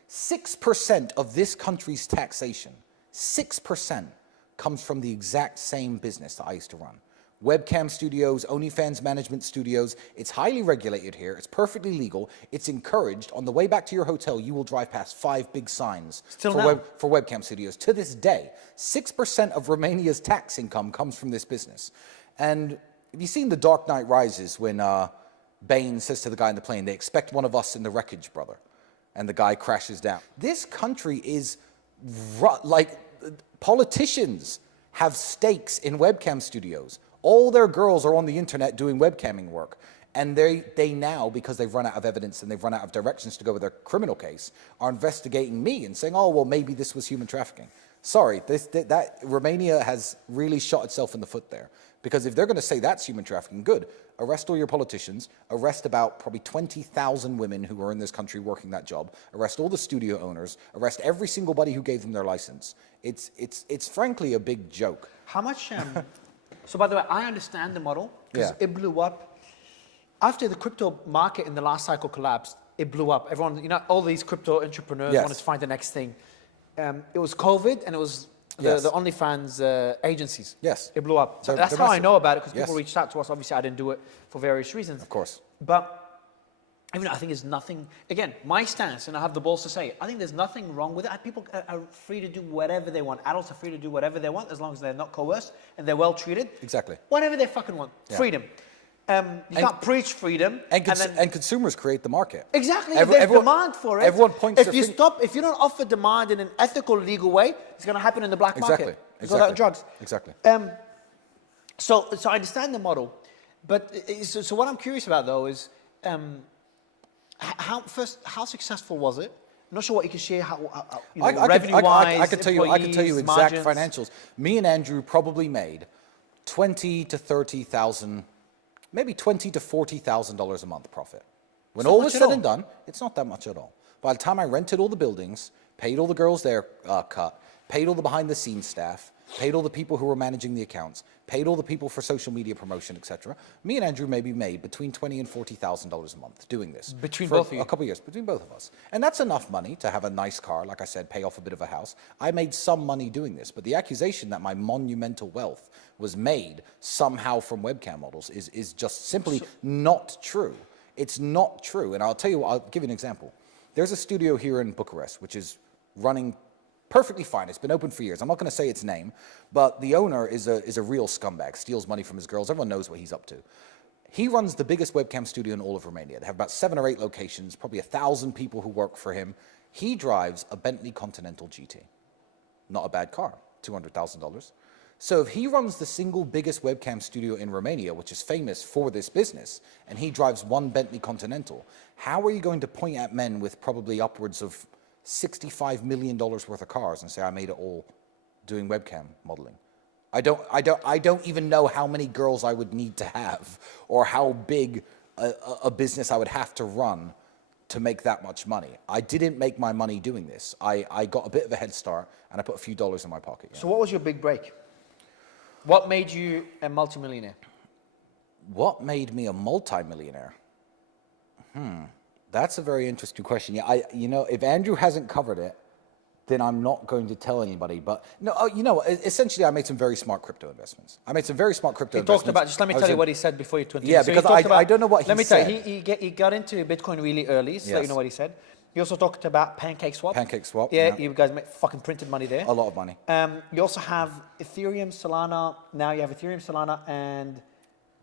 6% of this country's taxation, 6% comes from the exact same business that I used to run. Webcam studios, OnlyFans management studios. It's highly regulated here. It's perfectly legal. It's encouraged. On the way back to your hotel, you will drive past 5 big signs for webcam studios. To this day, 6% of Romania's tax income comes from this business. And have you seen The Dark Knight Rises when Bane says to the guy in the plane, they expect one of us in the wreckage, brother. And the guy crashes down. This country is like politicians have stakes in webcam studios. All their girls are on the internet doing webcamming work. And they now, because they've run out of evidence and they've run out of directions to go with their criminal case, are investigating me and saying, oh, well, maybe this was human trafficking. Sorry, Romania has really shot itself in the foot there. Because if they're going to say that's human trafficking, good. Arrest all your politicians, arrest about probably 20,000 women who are in this country working that job, arrest all the studio owners, arrest every single body who gave them their license. It's frankly a big joke. How much... So by the way, I understand the model because it blew up. After the crypto market in the last cycle collapsed, it blew up. Everyone, you know, all these crypto entrepreneurs wanted to find the next thing. It was COVID and it was the OnlyFans agencies. Yes. It blew up. So that's how I know about it because people reached out to us. Obviously, I didn't do it for various reasons. Of course. But even though I think there's nothing, again, my stance, and I have the balls to say it, I think there's nothing wrong with it. People are free to do whatever they want. Adults are free to do whatever they want as long as they're not coerced and they're well treated. Exactly. Whatever they fucking want. Yeah. Freedom. You can't preach freedom. And consumers create the market. Exactly. There's demand for it. Everyone points if you don't offer demand in an ethical, legal way, it's going to happen in the black market. Exactly. Drugs. Exactly. So I understand the model. But so what I'm curious about, though, is... how successful was it? I'm not sure what you can share. Revenue-wise, I could tell you exact margins. financials. Me and Andrew probably made $20,000 to $30,000, maybe $20,000 to $40,000 a month profit. When all was said and done, it's not that much at all. By the time I rented all the buildings, paid all the girls their cut, paid all the behind-the-scenes staff, paid all the people who were managing the accounts, paid all the people for social media promotion, etc. Me and Andrew maybe made between $20,000 and $40,000 a month doing this. Between both of you? A couple of years, between both of us. And that's enough money to have a nice car, like I said, pay off a bit of a house. I made some money doing this, but the accusation that my monumental wealth was made somehow from webcam models is just simply not true. It's not true. And I'll tell you what, I'll give you an example. There's a studio here in Bucharest, which is running perfectly fine. It's been open for years. I'm not going to say its name, but the owner is a real scumbag, steals money from his girls. Everyone knows what he's up to. He runs the biggest webcam studio in all of Romania. They have about 7 or 8 locations, probably 1,000 people who work for him. He drives a Bentley Continental GT. Not a bad car, $200,000. So if he runs the single biggest webcam studio in Romania, which is famous for this business, and he drives one Bentley Continental, how are you going to point at men with probably upwards of $65 million worth of cars and say, I made it all doing webcam modeling? I don't even know how many girls I would need to have or how big a business I would have to run to make that much money. I didn't make my money doing this. I got a bit of a head start and I put a few dollars in my pocket. Yeah. So what was your big break? What made you a multimillionaire? What made me a multimillionaire? That's a very interesting question. Yeah, you know, if Andrew hasn't covered it, then I'm not going to tell anybody. But no, you know, essentially, I made some very smart crypto investments. I made some very smart crypto investments. He talked about. Just let me tell you what he said before you continue. Yeah, so because I don't know what he said. Let me tell you, he got into Bitcoin really early. So let you know what he said. He also talked about Pancake Swap. Pancake Swap. Yeah, you guys fucking printed money there. A lot of money. You also have Ethereum, Solana. Now you have Ethereum, Solana, and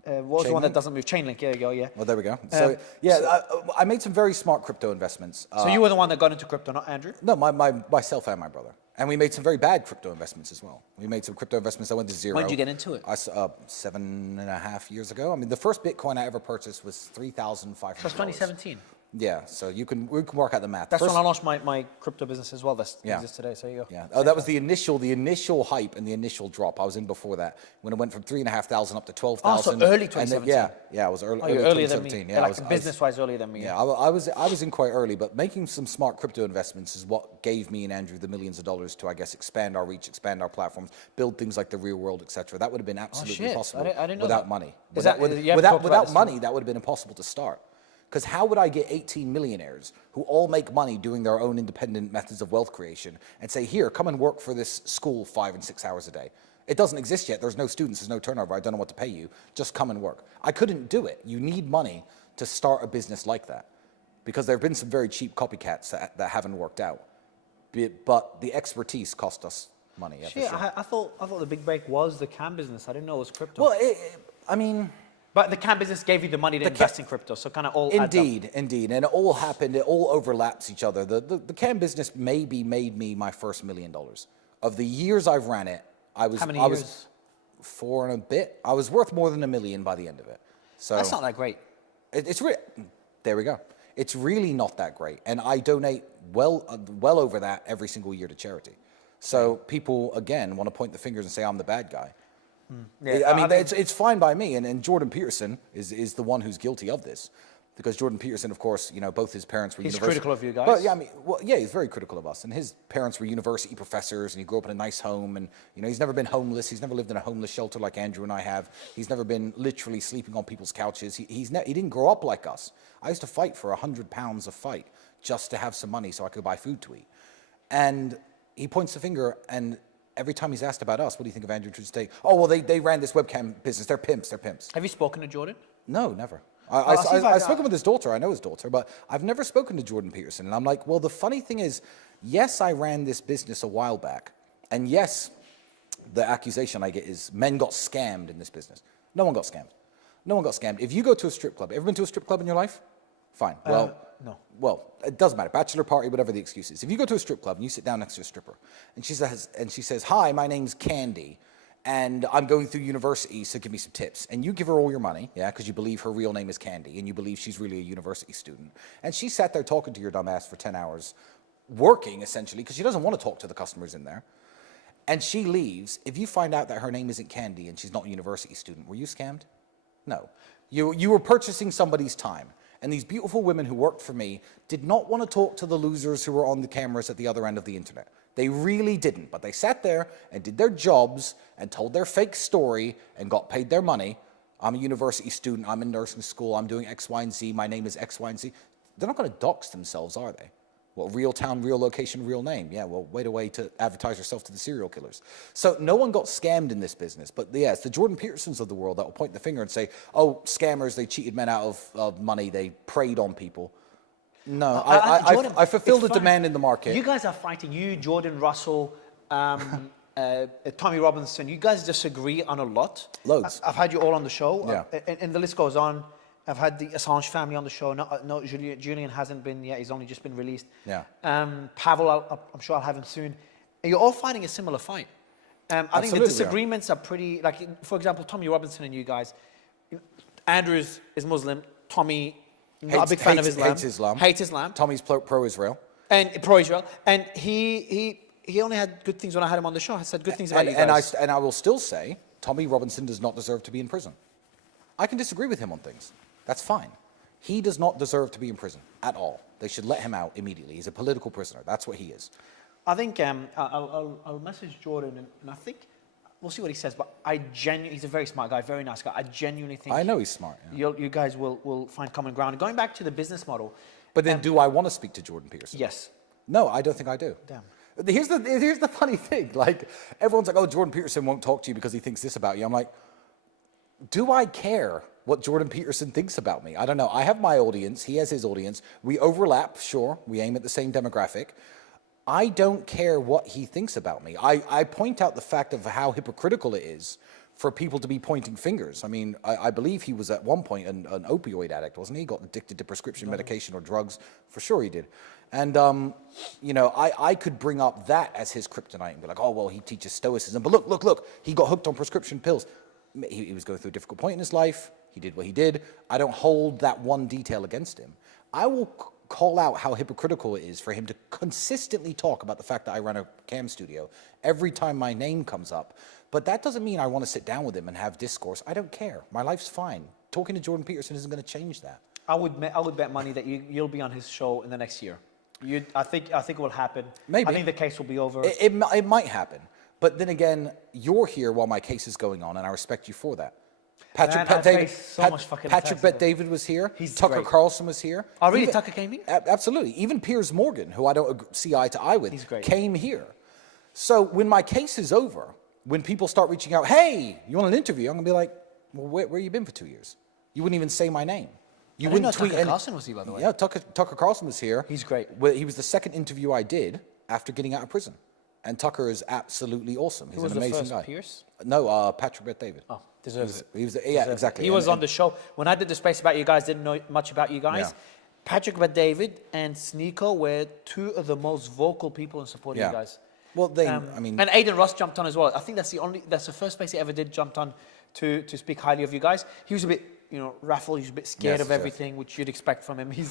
what was the one that doesn't move? Chainlink. There you go. Yeah. Well, there we go. So yeah, I made some very smart crypto investments. So you were the one that got into crypto, not Andrew? No, myself and my brother. And we made some very bad crypto investments as well. We made some crypto investments that went to zero. When did you get into it? 7.5 years ago. I mean, the first Bitcoin I ever purchased was $3,500. That's 2017. Yeah, so we can work out the math. That's First, when I launched my crypto business as well. That Yeah. exists today. So you go. Yeah. Oh, that was the initial hype and the initial drop. I was in before that when it went from 3,500 up to 12,000. Oh, so early And then, 2017. yeah, I was early. Oh, you're earlier than me. 2017. Yeah, like business-wise, earlier than me. Yeah, I was in quite early, but making some smart crypto investments is what gave me and Andrew the millions of dollars to, I guess, expand our reach, expand our platforms, build things like the Real World, etc. That would have been absolutely shit. possible I didn't know without that. money. Is that- you haven't talked about Without this money, that would have been impossible to start. Because how would I get 18 millionaires who all make money doing their own independent methods of wealth creation and say, here, come and work for this school 5 and 6 hours a day? It doesn't exist yet. There's no students. There's no turnover. I don't know what to pay you. Just come and work. I couldn't do it. You need money to start a business like that because there have been some very cheap copycats that haven't worked out. But the expertise cost us money. Yeah, Shit, for sure. I thought the big break was the cam business. I didn't know it was crypto. Well, I mean... But the cam business gave you the money to invest in crypto, so kind of all adds up. Indeed. And it all happened, it all overlaps each other. The cam business maybe made me my first $1 million. Of the years I've ran it, I was... How many I years? was 4 and a bit. I was worth more than $1 million by the end of it. So That's not that great. it's really... There we go. It's really not that great. And I donate well over that every single year to charity. So people, again, want to point the fingers and say I'm the bad guy. Yeah, I mean, it's fine by me, and Jordan Peterson is the one who's guilty of this, because Jordan Peterson, of course, you know, both his parents were He's university. critical of you guys. Well, yeah, I mean, he's very critical of us, and his parents were university professors, and he grew up in a nice home, and you know, he's never been homeless. He's never lived in a homeless shelter like Andrew and I have. He's never been literally sleeping on people's couches. He didn't grow up like us. I used to fight for 100 pounds a fight just to have some money so I could buy food to eat, and he points the finger and. Every time he's asked about us, what do you think of Andrew Tate? Oh, well, they ran this webcam business. They're pimps. Have you spoken to Jordan? No, never. see if I've spoken with his daughter. I know his daughter, but I've never spoken to Jordan Peterson. And I'm like, well, the funny thing is, yes, I ran this business a while back. And yes, the accusation I get is men got scammed in this business. No one got scammed. No one got scammed. If you go to a strip club, ever been to a strip club in your life? Fine. Well, no. Well, it doesn't matter. Bachelor party, whatever the excuse is. If you go to a strip club and you sit down next to a stripper, and she says, "Hi, my name's Candy, and I'm going through university, so give me some tips." And you give her all your money, yeah, because you believe her real name is Candy, and you believe she's really a university student. And she sat there talking to your dumb ass for 10 hours, working essentially, because she doesn't want to talk to the customers in there. And she leaves. If you find out that her name isn't Candy and she's not a university student, were you scammed? No. You were purchasing somebody's time. And these beautiful women who worked for me did not want to talk to the losers who were on the cameras at the other end of the internet. They really didn't. But they sat there and did their jobs and told their fake story and got paid their money. I'm a university student. I'm in nursing school. I'm doing X, Y, and Z. My name is X, Y, and Z. They're not going to dox themselves, are they? Well, real town, real location, real name. Yeah, well, wait a way to advertise yourself to the serial killers. So no one got scammed in this business. But yeah, it's the Jordan Petersons of the world that will point the finger and say, oh, scammers, they cheated men out of money. They preyed on people. No, Jordan, I fulfilled the it's fine. demand in the market. You guys are fighting. You, Jordan, Russell, Tommy Robinson. You guys disagree on a lot. Loads. I've had you all on the show. Yeah. And the list goes on. I've had the Assange family on the show. No, Julian hasn't been yet. He's only just been released. Yeah. Pavel, I'm sure I'll have him soon. And you're all fighting a similar fight. I think the Absolutely, disagreements are pretty, like, for example, Tommy Robinson and you guys. Andrew is Muslim. Tommy, not a big fan of Islam. Hates Islam. Tommy's pro-Israel. And pro-Israel. And he only had good things when I had him on the show. I said good things about you guys. And I will still say, Tommy Robinson does not deserve to be in prison. I can disagree with him on things. That's fine. He does not deserve to be in prison at all. They should let him out immediately. He's a political prisoner. That's what he is. I think I'll message Jordan, and I think we'll see what he says. But he's a very smart guy, very nice guy. I genuinely think I know he's smart. Yeah. you guys will find common ground. And going back to the business model. But then, do I want to speak to Jordan Peterson? Yes. No, I don't think I do. Damn. Here's the funny thing. Like, everyone's like, "Oh, Jordan Peterson won't talk to you because he thinks this about you." I'm like, do I care what Jordan Peterson thinks about me? I don't know. I have my audience. He has his audience. We overlap, sure. We aim at the same demographic. I don't care what he thinks about me. I point out the fact of how hypocritical it is for people to be pointing fingers. I mean, I believe he was at one point an opioid addict, wasn't he? He got addicted to prescription medication or drugs. For sure he did. And, you know, I could bring up that as his kryptonite and be like, oh, well, he teaches stoicism. But look, he got hooked on prescription pills. He was going through a difficult point in his life. He did what he did. I don't hold that one detail against him. I will call out how hypocritical it is for him to consistently talk about the fact that I run a cam studio every time my name comes up. But that doesn't mean I want to sit down with him and have discourse. I don't care. My life's fine. Talking to Jordan Peterson isn't going to change that. I would bet money that you'll be on his show in the next year. I think it will happen. Maybe. I think the case will be over. It might happen. But then again, you're here while my case is going on, and I respect you for that. Patrick Bet David was here. Tucker Carlson was here. Oh, really? Tucker came here? Absolutely. Even Piers Morgan, who I don't see eye to eye with, came here. So when my case is over, when people start reaching out, hey, you want an interview? I'm going to be like, well, where you been for 2 years? You wouldn't even say my name. You wouldn't tweet. Tucker Carlson was here, by the way. Yeah, Tucker Carlson was here. He's great. He was the second interview I did after getting out of prison. And Tucker is absolutely awesome. He's an amazing guy. Pierce? No, Patrick Bet David. Oh, deserves it. Yeah, exactly. He was on the show. When I did the space about you guys, didn't know much about you guys. Yeah. Patrick Bet David and Sneeko were two of the most vocal people in supporting you guys. Well, I mean... And Aiden Ross jumped on as well. I think that's the first place he ever did jumped on to speak highly of you guys. He was a bit, raffled. He was a bit scared of everything, which you'd expect from him. He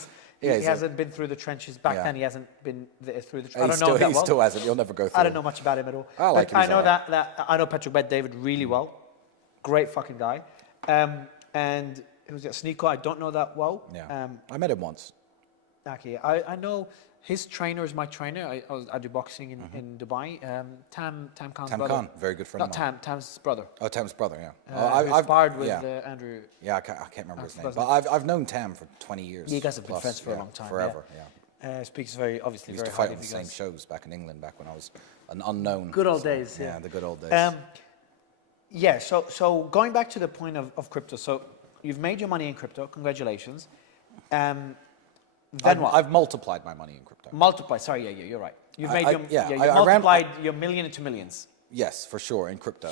hasn't been through the trenches. Back then, he hasn't been through the trenches. I don't know him that well. He still hasn't. You'll never go through. I don't know much about him at all. I like him. I know I know Patrick Bet David really well. Great fucking guy. And who was it? Sneeko, I don't know that well. Yeah. I met him once. Okay. I know his trainer is my trainer. I do boxing in Dubai. Tam Khan's brother. Khan, very good friend of mine. Tam's brother. Oh, Tam's brother, yeah. I've sparred with Andrew. Yeah, I can't remember his name. But I've known Tam for 20 years. You guys have been friends for a long time. Forever, yeah. Speaks very We used to fight on the same shows back in England, back when I was an unknown. Good old days. Yeah, the good old days. So going back to the point of crypto. So you've made your money in crypto. Congratulations. Then what? I've multiplied my money in crypto. Sorry, you're right. You've made multiplied your million into millions. Yes, for sure, in crypto.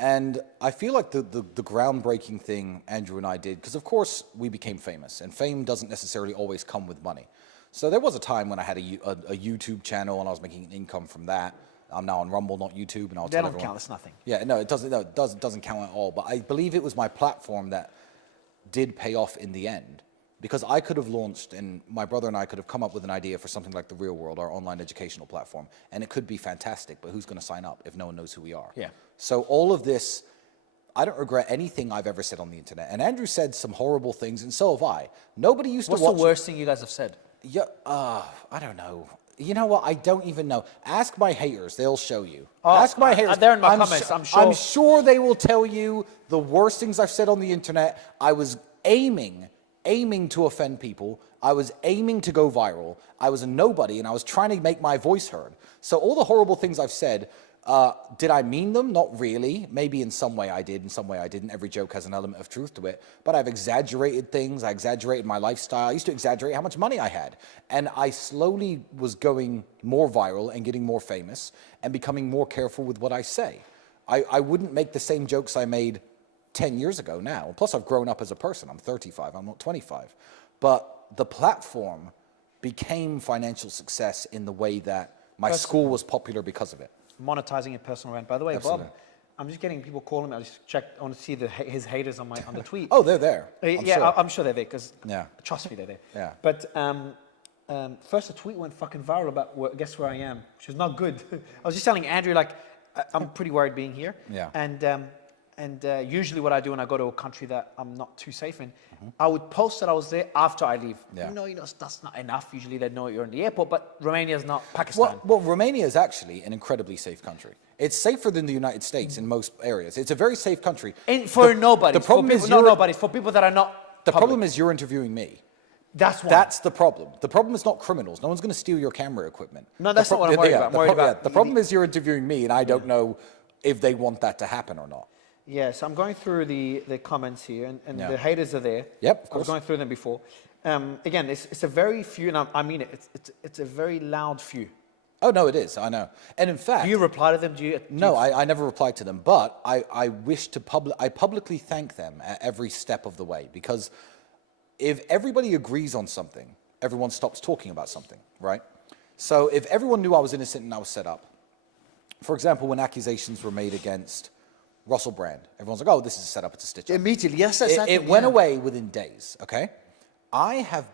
And I feel like the groundbreaking thing Andrew and I did, because of course we became famous, and fame doesn't necessarily always come with money. So there was a time when I had a YouTube channel and I was making an income from that. I'm now on Rumble, not YouTube, and I'll tell everyone. That don't count. That's nothing. Yeah, no, it doesn't. No, it doesn't count at all. But I believe it was my platform that did pay off in the end. Because I could have launched, and my brother and I could have come up with an idea for something like The Real World, our online educational platform, and it could be fantastic, but who's going to sign up if no one knows who we are? Yeah. So all of this, I don't regret anything I've ever said on the internet. And Andrew said some horrible things, and so have I. Nobody used to watch... What's the worst thing you guys have said? Yeah, I don't know. You know what? I don't even know. Ask my haters. They'll show you. Ask my haters. They're in my comments, I'm sure. I'm sure they will tell you the worst things I've said on the internet. I was aiming to offend people. I was aiming to go viral. I was a nobody, and I was trying to make my voice heard. So all the horrible things I've said, did I mean them? Not really. Maybe in some way I did, in some way I didn't. Every joke has an element of truth to it. But I've exaggerated things. I exaggerated my lifestyle. I used to exaggerate how much money I had. And I slowly was going more viral and getting more famous and becoming more careful with what I say. I wouldn't make the same jokes I made 10 years ago now. Plus, I've grown up as a person. I'm 35. I'm not 25. But the platform became financial success in the way that my school was popular because of it. Monetizing your personal brand. By the way, Absolutely. Bob, I'm just getting people calling me. I just checked. I want to see his haters on the tweet. Oh, they're there. I'm sure they're there because trust me, they're there. Yeah. But first, a tweet went fucking viral about guess where I am, which is not good. I was just telling Andrew, like, I'm pretty worried being here. Yeah. And usually what I do when I go to a country that I'm not too safe in, I would post that I was there after I leave. Yeah. That's not enough. Usually they know you're in the airport, but Romania is not Pakistan. Well, Romania is actually an incredibly safe country. It's safer than the United States in most areas. It's a very safe country. For nobody. The problem is for people that are not The problem is you're interviewing me. That's the problem. The problem is not criminals. No one's going to steal your camera equipment. No, that's not what I'm worried about. The problem is you're interviewing me, and I don't know if they want that to happen or not. Yeah, so I'm going through the comments here, and the haters are there. Yep, of course. I was going through them before. Again, it's a very few, and I mean it. It's a very loud few. Oh, no, it is. I know. And in fact... Do you reply to them? No, I never replied to them. But I wish to publicly thank them at every step of the way. Because if everybody agrees on something, everyone stops talking about something, right? So if everyone knew I was innocent and I was set up, for example, when accusations were made against Russell Brand, everyone's like, oh, this is a setup, it's a stitch-up. Immediately, yes. It went away within days, okay? I have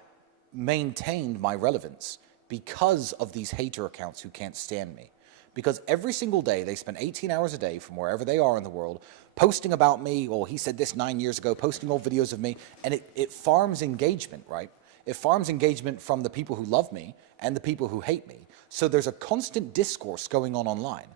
maintained my relevance because of these hater accounts who can't stand me. Because every single day they spend 18 hours a day from wherever they are in the world posting about me, or he said this 9 years ago, posting old videos of me, and it farms engagement, right? It farms engagement from the people who love me and the people who hate me. So there's a constant discourse going on online.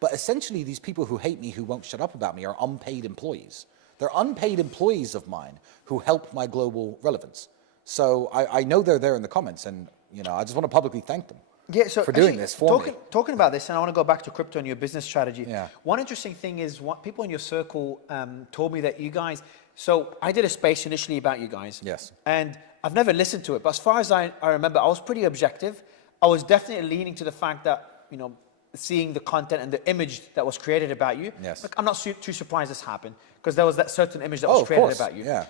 But essentially these people who hate me, who won't shut up about me, are unpaid employees. They're unpaid employees of mine who help my global relevance. So I know they're there in the comments, and I just want to publicly thank them. Yeah, so for doing this for me. Talking about this, and I want to go back to crypto and your business strategy. Yeah. One interesting thing is what people in your circle told me that you guys, so I did a space initially about you guys. Yes. And I've never listened to it, but as far as I remember, I was pretty objective. I was definitely leaning to the fact that, seeing the content and the image that was created about you. Yes. Like, I'm not too surprised this happened, because there was that certain image that was created about you. Yeah.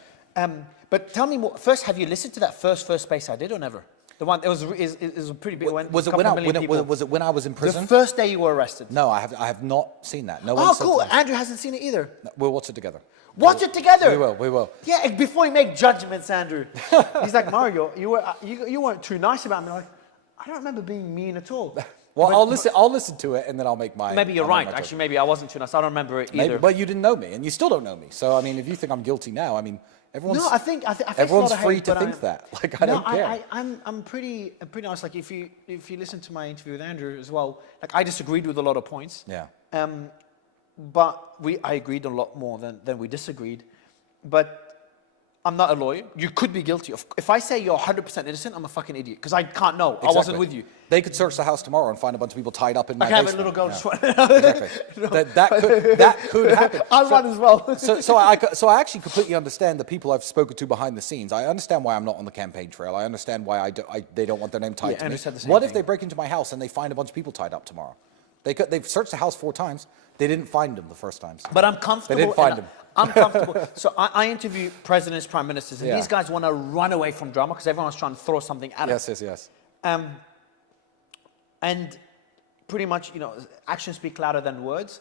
But tell me more, first, have you listened to that first space I did or never? The one, it was a pretty big one. Was it when I was in prison? The first day you were arrested? No, I have not seen that. No one Oh, said cool. to me. Andrew hasn't seen it either. No, we'll watch it together. Watch it together. We will. Yeah, before you make judgments, Andrew. He's like, Mario, you weren't too nice about me. I'm like, I don't remember being mean at all. Well, I'll listen to it and then I'll make my. Maybe you're right. Actually, maybe I wasn't too nice. I don't remember it either. Maybe, but you didn't know me, and you still don't know me. So I mean, if you think I'm guilty now, I mean, everyone's. No, I think everyone's free to think that. Like I don't care. I'm pretty honest. Like if you listen to my interview with Andrew as well, like I disagreed with a lot of points. Yeah. But I agreed a lot more than we disagreed. But I'm not a lawyer. You could be guilty. If I say you're 100% innocent, I'm a fucking idiot, because I can't know. Exactly. I wasn't with you. They could search the house tomorrow and find a bunch of people tied up in my basement. basement. I have a little girl just Exactly. That could happen. I'll run as well. So I actually completely understand the people I've spoken to behind the scenes. I understand why I'm not on the campaign trail. I understand why they don't want their name tied to me. What if they break into my house and they find a bunch of people tied up tomorrow? They've searched the house 4 times. They didn't find them the first time. So. But I'm comfortable. They didn't find them. I'm comfortable. So I interview presidents, prime ministers, and these guys want to run away from drama because everyone's trying to throw something at them. Yes. And pretty much, actions speak louder than words.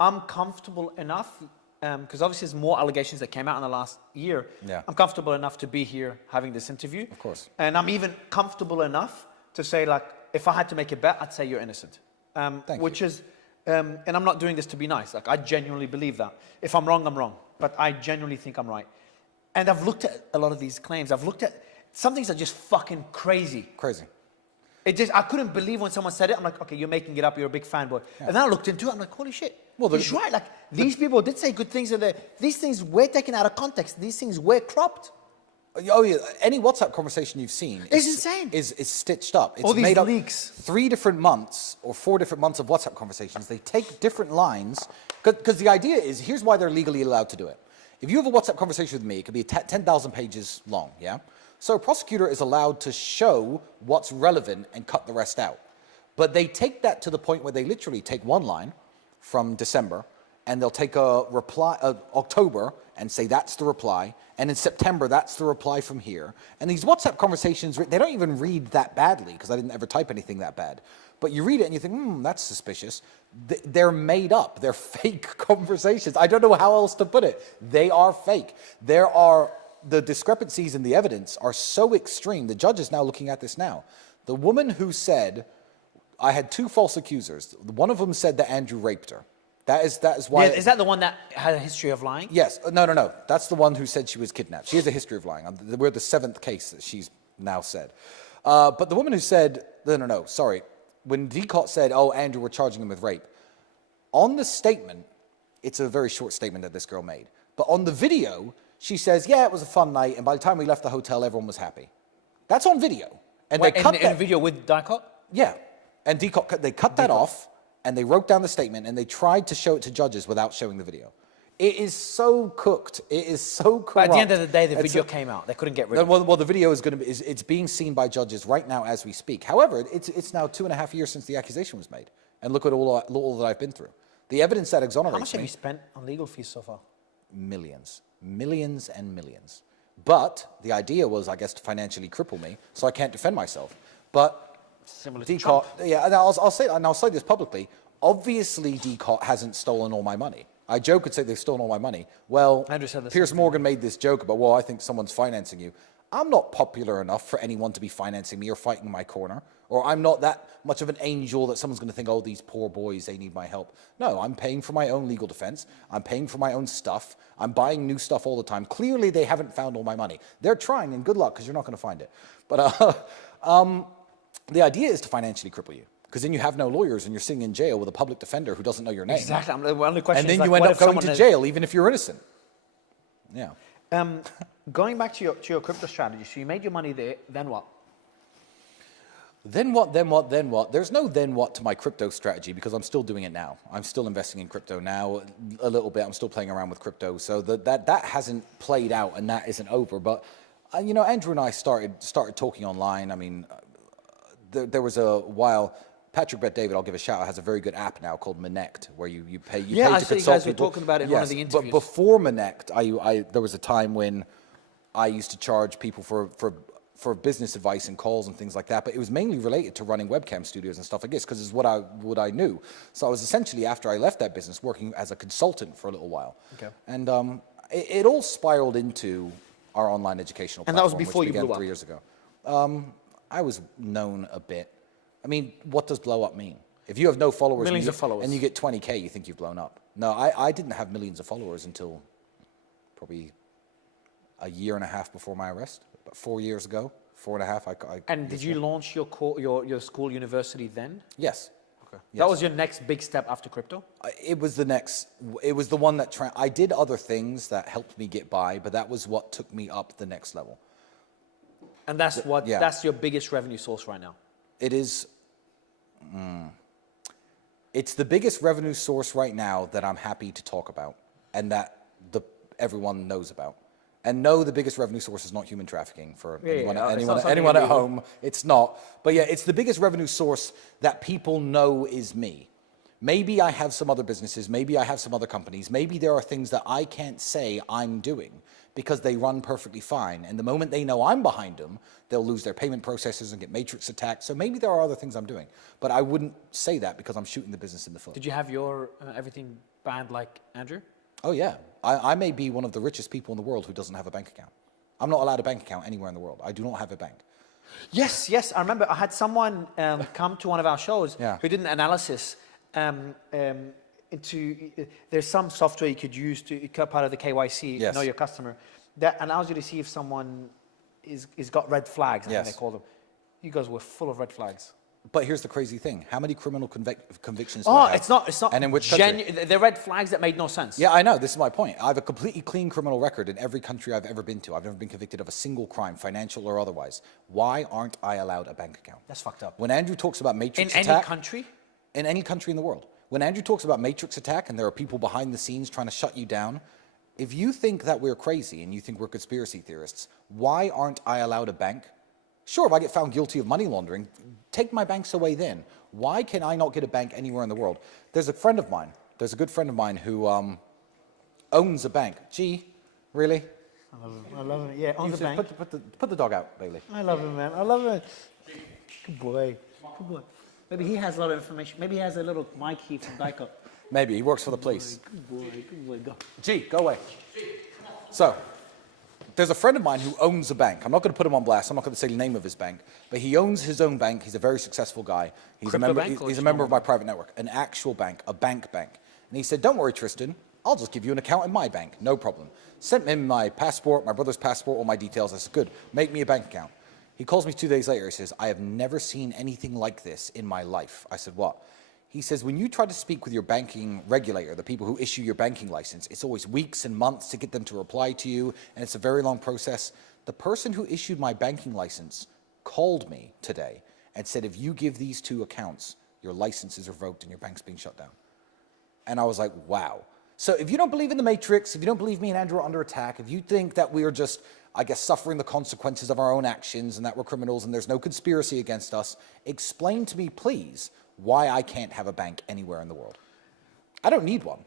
I'm comfortable enough, because obviously there's more allegations that came out in the last year. Yeah. I'm comfortable enough to be here having this interview. Of course. And I'm even comfortable enough to say, like, if I had to make a bet, I'd say you're innocent. Thank you. And I'm not doing this to be nice. Like, I genuinely believe that. If I'm wrong, I'm wrong. But I genuinely think I'm right. And I've looked at a lot of these claims. I've looked at some things are just fucking crazy. Crazy. I couldn't believe when someone said it. I'm like, okay, you're making it up. You're a big fanboy. Yeah. And then I looked into it. I'm like, holy shit. Well, he's right. Like, these people did say good things. These things were taken out of context. These things were cropped. Oh yeah, any WhatsApp conversation you've seen is insane. Is stitched up. It's all these made up leaks. 3 different months or 4 different months of WhatsApp conversations. They take different lines because the idea is, here's why they're legally allowed to do it. If you have a WhatsApp conversation with me, it could be 10,000 pages long, yeah? So a prosecutor is allowed to show what's relevant and cut the rest out. But they take that to the point where they literally take one line from December and they'll take a reply, October, and say that's the reply. And in September, that's the reply from here. And these WhatsApp conversations, they don't even read that badly, because I didn't ever type anything that bad. But you read it and you think, that's suspicious. They're made up. They're fake conversations. I don't know how else to put it. They are fake. The discrepancies in the evidence are so extreme. The judge is now looking at this now. The woman who said, I had 2 false accusers. One of them said that Andrew raped her. That is why. Yeah, is that the one that had a history of lying? Yes. No. That's the one who said she was kidnapped. She has a history of lying. We're the 7th case that she's now said. But the woman who said, no, sorry. When Tate said, Andrew, we're charging him with rape. On the statement, it's a very short statement that this girl made. But on the video, she says, yeah, it was a fun night. And by the time we left the hotel, everyone was happy. That's on video. And wait, in a video with Tate? Yeah. And they cut that off. And they wrote down the statement, and they tried to show it to judges without showing the video. It is so cooked. It is so corrupt. But at the end of the day, the video came out. They couldn't get rid of it. Well, the video is going to be, it's being seen by judges right now as we speak. However, it's now 2.5 years since the accusation was made. And look at all that I've been through. The evidence that exonerates me. How much have you spent on legal fees so far? Millions. Millions and millions. But the idea was, I guess, to financially cripple me, so I can't defend myself. But similar to Trump. Yeah, and I'll say this publicly. Obviously, Tate hasn't stolen all my money. I joke and say they've stolen all my money. Well, Andrew said this. Piers Morgan made this joke about, I think someone's financing you. I'm not popular enough for anyone to be financing me or fighting my corner, or I'm not that much of an angel that someone's going to think, oh, these poor boys, they need my help. No, I'm paying for my own legal defense. I'm paying for my own stuff. I'm buying new stuff all the time. Clearly, they haven't found all my money. They're trying, and good luck, because you're not going to find it. But the idea is to financially cripple you, because then you have no lawyers, and you're sitting in jail with a public defender who doesn't know your name. Exactly. One of the questions And then is, you like, end what up if going someone to is- jail, even if you're innocent. Yeah. Going back to your crypto strategy, so you made your money there, then what? Then what, then what, then what? There's no then what to my crypto strategy because I'm still doing it now. I'm still investing in crypto now a little bit. I'm still playing around with crypto. So that hasn't played out and that isn't over. But, you know, Andrew and I started talking online. I mean, there was a while, Patrick Bet-David, I'll give a shout out, has a very good app now called Monect, where you pay to I consult saw you guys were people. talking about it in one of the Yes, interviews. but before Monect, there was a time when I used to charge people for business advice and calls and things like that, but it was mainly related to running webcam studios and stuff like this because it's what I knew. So I was essentially, after I left that business, working as a consultant for a little while. Okay. And it all spiraled into our online educational platform, And that was before which you began blew up? 3 years ago. I was known a bit. I mean, what does blow up mean? If you have no followers, Millions of followers. and you get 20K, you think you've blown up. No, I didn't have millions of followers until probably a year and a half before my arrest, about 4 years ago, 4.5. And did you launch your school university then? Yes. Okay. Yes. That was your next big step after crypto? It was the one that, I did other things that helped me get by, but that was what took me up the next level. And that's yeah. that's your biggest revenue source right now? It is, it's the biggest revenue source right now that I'm happy to talk about and that everyone knows about. And no, the biggest revenue source is not human trafficking for anyone at home. It's not. But yeah, it's the biggest revenue source that people know is me. Maybe I have some other businesses. Maybe I have some other companies. Maybe there are things that I can't say I'm doing because they run perfectly fine. And the moment they know I'm behind them, they'll lose their payment processors and get matrix attacked. So maybe there are other things I'm doing. But I wouldn't say that because I'm shooting the business in the foot. Did you have your everything banned like Andrew? Oh, yeah. I may be one of the richest people in the world who doesn't have a bank account. I'm not allowed a bank account anywhere in the world. I do not have a bank. Yes. I remember I had someone come to one of our shows who did an analysis into, there's some software you could use to part of the KYC, know your customer, that allows you to see if someone is got red flags, I think they call them. You guys were full of red flags. But here's the crazy thing. How many criminal convictions do I have? It's not. And in which country? They're red flags that made no sense. Yeah, I know. This is my point. I have a completely clean criminal record in every country I've ever been to. I've never been convicted of a single crime, financial or otherwise. Why aren't I allowed a bank account? That's fucked up. When Andrew talks about matrix attack... In any country? In any country in the world. When Andrew talks about matrix attack and there are people behind the scenes trying to shut you down, if you think that we're crazy and you think we're conspiracy theorists, why aren't I allowed a bank? Sure, if I get found guilty of money laundering, take my banks away then. Why can I not get a bank anywhere in the world? There's a friend of mine, there's a good friend of mine who owns a bank. Gee, really? I love it. Yeah, owns a bank. Put the dog out, Bailey. I love him, man. I love it. Good boy. Good boy. Maybe he has a lot of information. Maybe he has a little mic here from Dyko. Maybe, he works for the police. Good boy, go. Gee, go away. So, there's a friend of mine who owns a bank. I'm not going to put him on blast. I'm not going to say the name of his bank. But he owns his own bank. He's a very successful guy. He's a member of my private network. An actual bank. A bank. And he said, don't worry, Tristan. I'll just give you an account in my bank. No problem. Sent him my passport, my brother's passport, all my details. I said, good. Make me a bank account. He calls me 2 days later. He says, I have never seen anything like this in my life. I said, what? He says, when you try to speak with your banking regulator, the people who issue your banking license, it's always weeks and months to get them to reply to you, and it's a very long process. The person who issued my banking license called me today and said, if you give these 2 accounts, your license is revoked and your bank's being shut down. And I was like, wow. So if you don't believe in the Matrix, if you don't believe me and Andrew are under attack, if you think that we are just, I guess, suffering the consequences of our own actions and that we're criminals and there's no conspiracy against us, explain to me, please, why I can't have a bank anywhere in the world. I don't need one.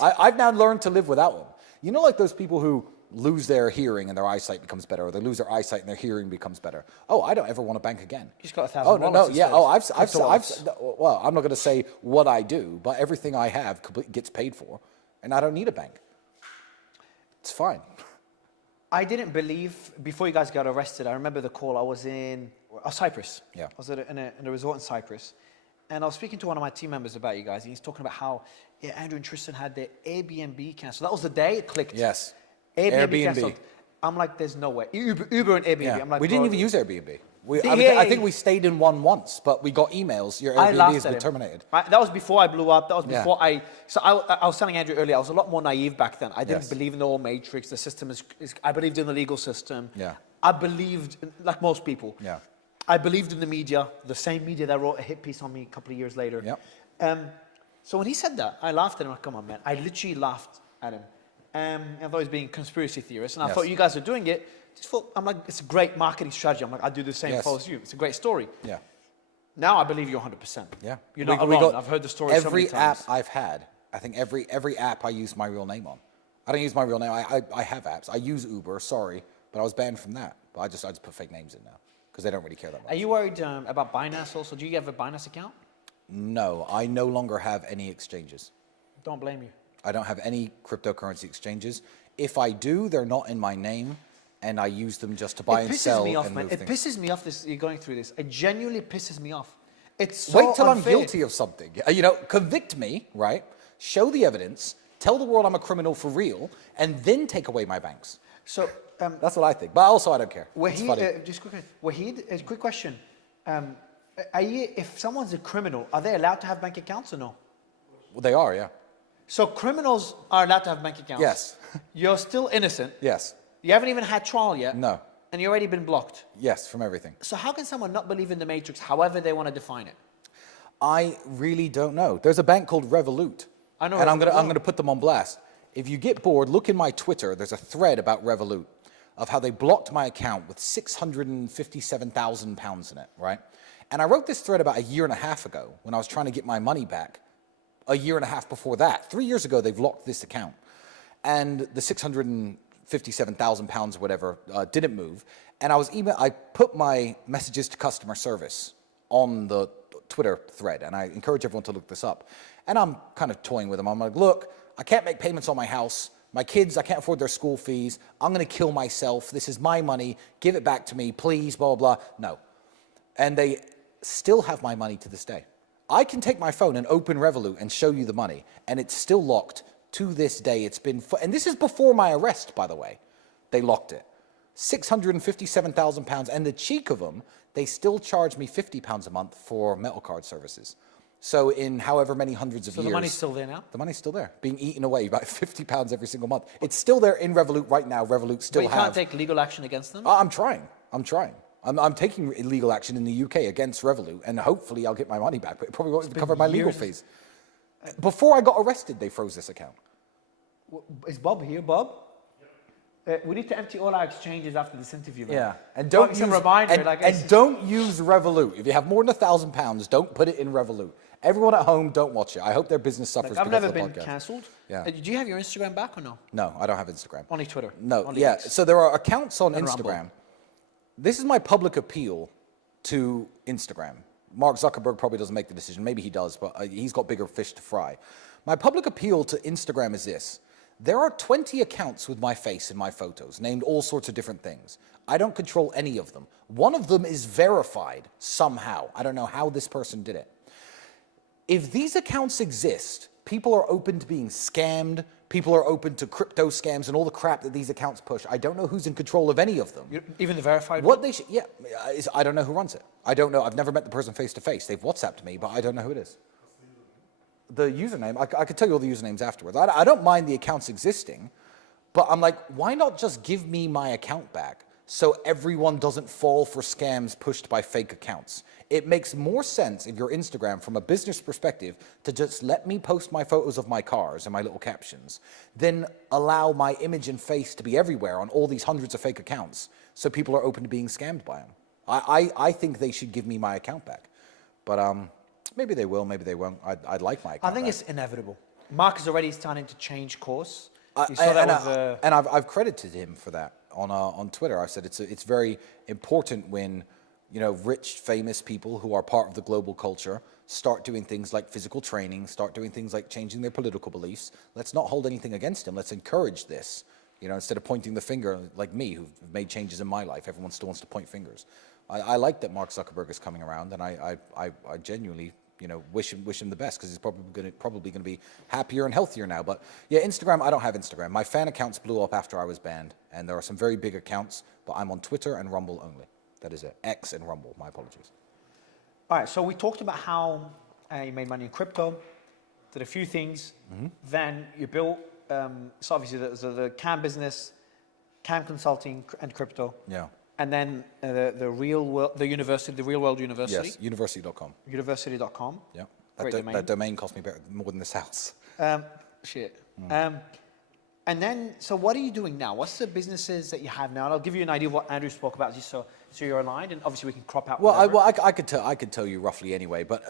I've now learned to live without one. You know, like those people who lose their hearing and their eyesight becomes better, or they lose their eyesight and their hearing becomes better. Oh, I don't ever want a bank again. You just got 1,000 Oh, no, wallets yeah. instead. Well, I'm not going to say what I do, but everything I have gets paid for, and I don't need a bank. It's fine. I didn't believe, before you guys got arrested, I remember the call. I was in Cyprus. Yeah. I was in a resort in Cyprus. And I was speaking to one of my team members about you guys. And he's talking about how Andrew and Tristan had their Airbnb canceled. That was the day it clicked. Yes. Airbnb canceled. I'm like, there's no way. Uber and Airbnb. Yeah. I'm like, We didn't even use Airbnb. Yeah. I think we stayed in one once, but we got emails. Your I Airbnb laughed has at been him. terminated. That was before I blew up. That was Yeah. before I was telling Andrew earlier, I was a lot more naive back then. I didn't Yes. believe in the whole matrix. The system I believed in the legal system. Yeah. I believed, like most people. Yeah. I believed in the media, the same media that wrote a hit piece on me a couple of years later. Yeah. So when he said that, I laughed at him. Like, come on, man. I literally laughed at him. I thought he was being a conspiracy theorist. And I Yes. thought you guys are doing it. I'm like, it's a great marketing strategy. I'm like, I'd do the same Yes. as you. It's a great story. Yeah. Now I believe you 100%. Yeah. You're not alone. I've heard the story so many Every times. app I've had, I think every app I use my real name on. I don't use my real name. I have apps. I use Uber, sorry, but I was banned from that. But I just put fake names in now because they don't really care that much. Are you worried about Binance also? Do you have a Binance account? No, I no longer have any exchanges. Don't blame you. I don't have any cryptocurrency exchanges. If I do, they're not in my name, and I use them just to buy and sell. It pisses me off, and man. move It things. pisses me off you're going through this. It genuinely pisses me off. It's so Wait till unfair. I'm guilty of something. You know, convict me, right? Show the evidence. Tell the world I'm a criminal for real, and then take away my banks. So, That's what I think. But also, I don't care. It's funny. Wahid, a quick question. If someone's a criminal, are they allowed to have bank accounts or no? Well, they are, yeah. So criminals are allowed to have bank accounts? Yes. You're still innocent. Yes. You haven't even had trial yet. No. And you've already been blocked. Yes, from everything. So how can someone not believe in the matrix, however they want to define it? I really don't know. There's a bank called Revolut. I know And Revolut. I'm gonna put them on blast. If you get bored, look in my Twitter. There's a thread about Revolut of how they blocked my account with £657,000 in it, right? And I wrote this thread about a year and a half ago when I was trying to get my money back. A year and a half before that, 3 years ago, they've locked this account. And the £657,000 or whatever didn't move. And I put my messages to customer service on the Twitter thread, and I encourage everyone to look this up. And I'm kind of toying with them. I'm like, look, I can't make payments on my house. My kids, I can't afford their school fees. I'm going to kill myself. This is my money. Give it back to me, please, blah, blah, blah. No. And they still have my money to this day. I can take my phone and open Revolut and show you the money, and it's still locked to this day. It's been, and this is before my arrest, by the way. They locked it. £657,000, and the cheek of them, they still charge me £50 a month for metal card services. So in however many hundreds of years. So the money's still there now? The money's still there, being eaten away by £50 every single month. It's still there in Revolut right now. Revolut still But you can't take legal action against them? I'm trying. I'm taking legal action in the UK against Revolut, and hopefully I'll get my money back, but it probably won't cover my legal fees. Before I got arrested, they froze this account. Is Bob here, Bob? We need to empty all our exchanges after this interview, man. Yeah, and don't use, don't use Revolut. If you have more than £1,000, don't put it in Revolut. Everyone at home, don't watch it. I hope their business suffers I've because never of the been podcast. cancelled. Yeah. Do you have your Instagram back or no? No, I don't have Instagram. Only Twitter? No, Only yeah. X. So there are accounts on And Instagram. Rumble. This is my public appeal to Instagram. Mark Zuckerberg probably doesn't make the decision. Maybe he does, but he's got bigger fish to fry. My public appeal to Instagram is this. There are 20 accounts with my face and my photos, named all sorts of different things. I don't control any of them. One of them is verified somehow. I don't know how this person did it. If these accounts exist, people are open to being scammed. People are open to crypto scams and all the crap that these accounts push. I don't know who's in control of any of them. Even the verified What they should, yeah, I don't know who runs it. I don't know. I've never met the person face to face. They've WhatsApped me, but I don't know who it is. The username, I could tell you all the usernames afterwards. I don't mind the accounts existing, but I'm like, why not just give me my account back so everyone doesn't fall for scams pushed by fake accounts? It makes more sense if you're Instagram from a business perspective to just let me post my photos of my cars and my little captions, then allow my image and face to be everywhere on all these hundreds of fake accounts so people are open to being scammed by them. I think they should give me my account back. But maybe they will, maybe they won't. I'd like my account I think back. it's inevitable. Mark is already starting to change course. And I've credited him for that on Twitter. I said it's very important when rich, famous people who are part of the global culture start doing things like physical training, start doing things like changing their political beliefs. Let's not hold anything against him. Let's encourage this You know, instead of pointing the finger like me, who've made changes in my life, everyone still wants to point fingers. I like that Mark Zuckerberg is coming around, and I genuinely, you know, wish him the best, because he's probably gonna be happier and healthier now. But yeah, Instagram, I don't have Instagram. My fan accounts blew up after I was banned, and there are some very big accounts, but I'm on Twitter and Rumble only. That is it. X and Rumble. My apologies. All right, so we talked about how you made money in crypto, did a few things, then you built, so obviously the CAM business, CAM consulting and crypto. Yeah. And then the real world, the university, the real world university. Yes, university.com. University.com. Yeah. Great domain. That domain cost me more than this house. Shit. And then, so what are you doing now? What's the businesses that you have now? And I'll give you an idea of what Andrew spoke about, just so you're aligned, and obviously we can crop out. Well, I could tell you roughly anyway, but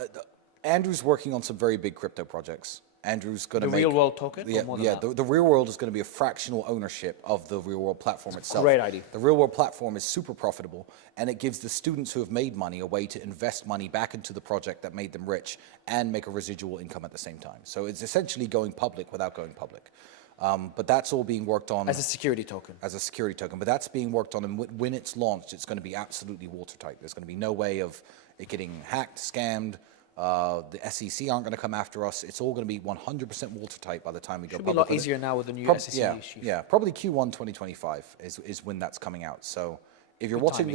Andrew's working on some very big crypto projects. Andrew's going to make the real world token. Yeah, or more than yeah. that? The real world is going to be a fractional ownership of the real world platform itself. Great idea. The real world platform is super profitable, and it gives the students who have made money a way to invest money back into the project that made them rich and make a residual income at the same time. So it's essentially going public without going public. But that's all being worked on As a security token. As a security token. But that's being worked on, and when it's launched, it's going to be absolutely watertight. There's going to be no way of it getting hacked, scammed. The SEC aren't going to come after us. It's all going to be 100% watertight by the time we go public. Should be a lot easier now with the new SEC issue. Yeah, probably Q1 2025 is when that's coming out. So if you're watching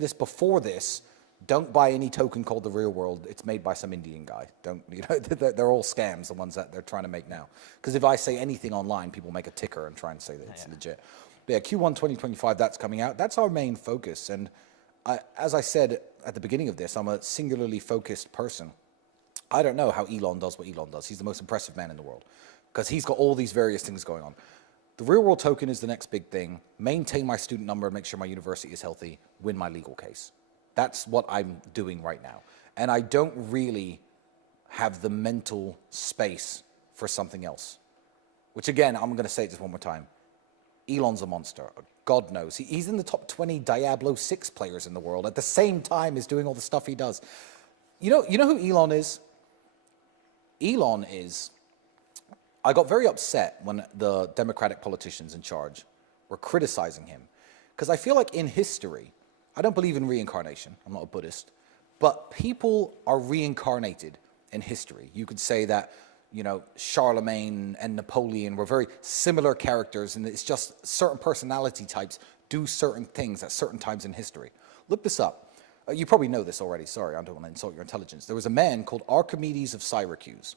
this before this, don't buy any token called the Real World. It's made by some Indian guy. Don't, you know, they're all scams, the ones that they're trying to make now. Because if I say anything online, people make a ticker and try and say that it's legit. But yeah, Q1 2025, that's coming out. That's our main focus. And as I said at the beginning of this, I'm a singularly focused person. I don't know how Elon does what Elon does. He's the most impressive man in the world because he's got all these various things going on. The Real World token is the next big thing. Maintain my student number, make sure my university is healthy, win my legal case. That's what I'm doing right now. And I don't really have the mental space for something else. Which again, I'm going to say it just one more time. Elon's a monster. God knows. He's in the top 20 Diablo 6 players in the world at the same time as doing all the stuff he does. You know who Elon is? Elon is... I got very upset when the Democratic politicians in charge were criticizing him. Because I feel like in history, I don't believe in reincarnation. I'm not a Buddhist. But people are reincarnated in history. You could say that, you know, Charlemagne and Napoleon were very similar characters, and it's just certain personality types do certain things at certain times in history. Look this up. You probably know this already. Sorry, I don't want to insult your intelligence. There was a man called Archimedes of Syracuse.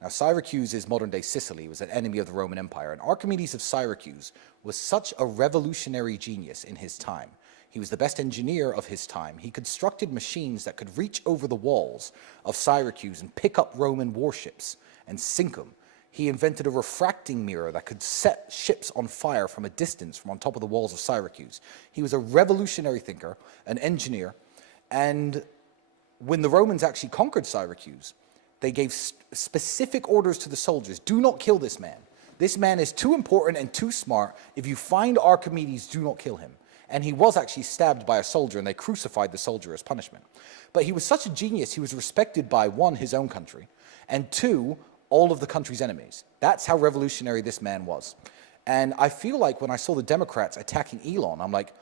Now, Syracuse is modern-day Sicily. It was an enemy of the Roman Empire. And Archimedes of Syracuse was such a revolutionary genius in his time. He was the best engineer of his time. He constructed machines that could reach over the walls of Syracuse and pick up Roman warships and sink them. He invented a refracting mirror that could set ships on fire from a distance from on top of the walls of Syracuse. He was a revolutionary thinker, an engineer, and when the Romans actually conquered Syracuse, they gave specific orders to the soldiers: do not kill this man. This man is too important and too smart. If you find Archimedes, do not kill him. And he was actually stabbed by a soldier, and they crucified the soldier as punishment. But he was such a genius, he was respected by, one, his own country, and two, all of the country's enemies. That's how revolutionary this man was. And I feel like when I saw the Democrats attacking Elon, I'm like,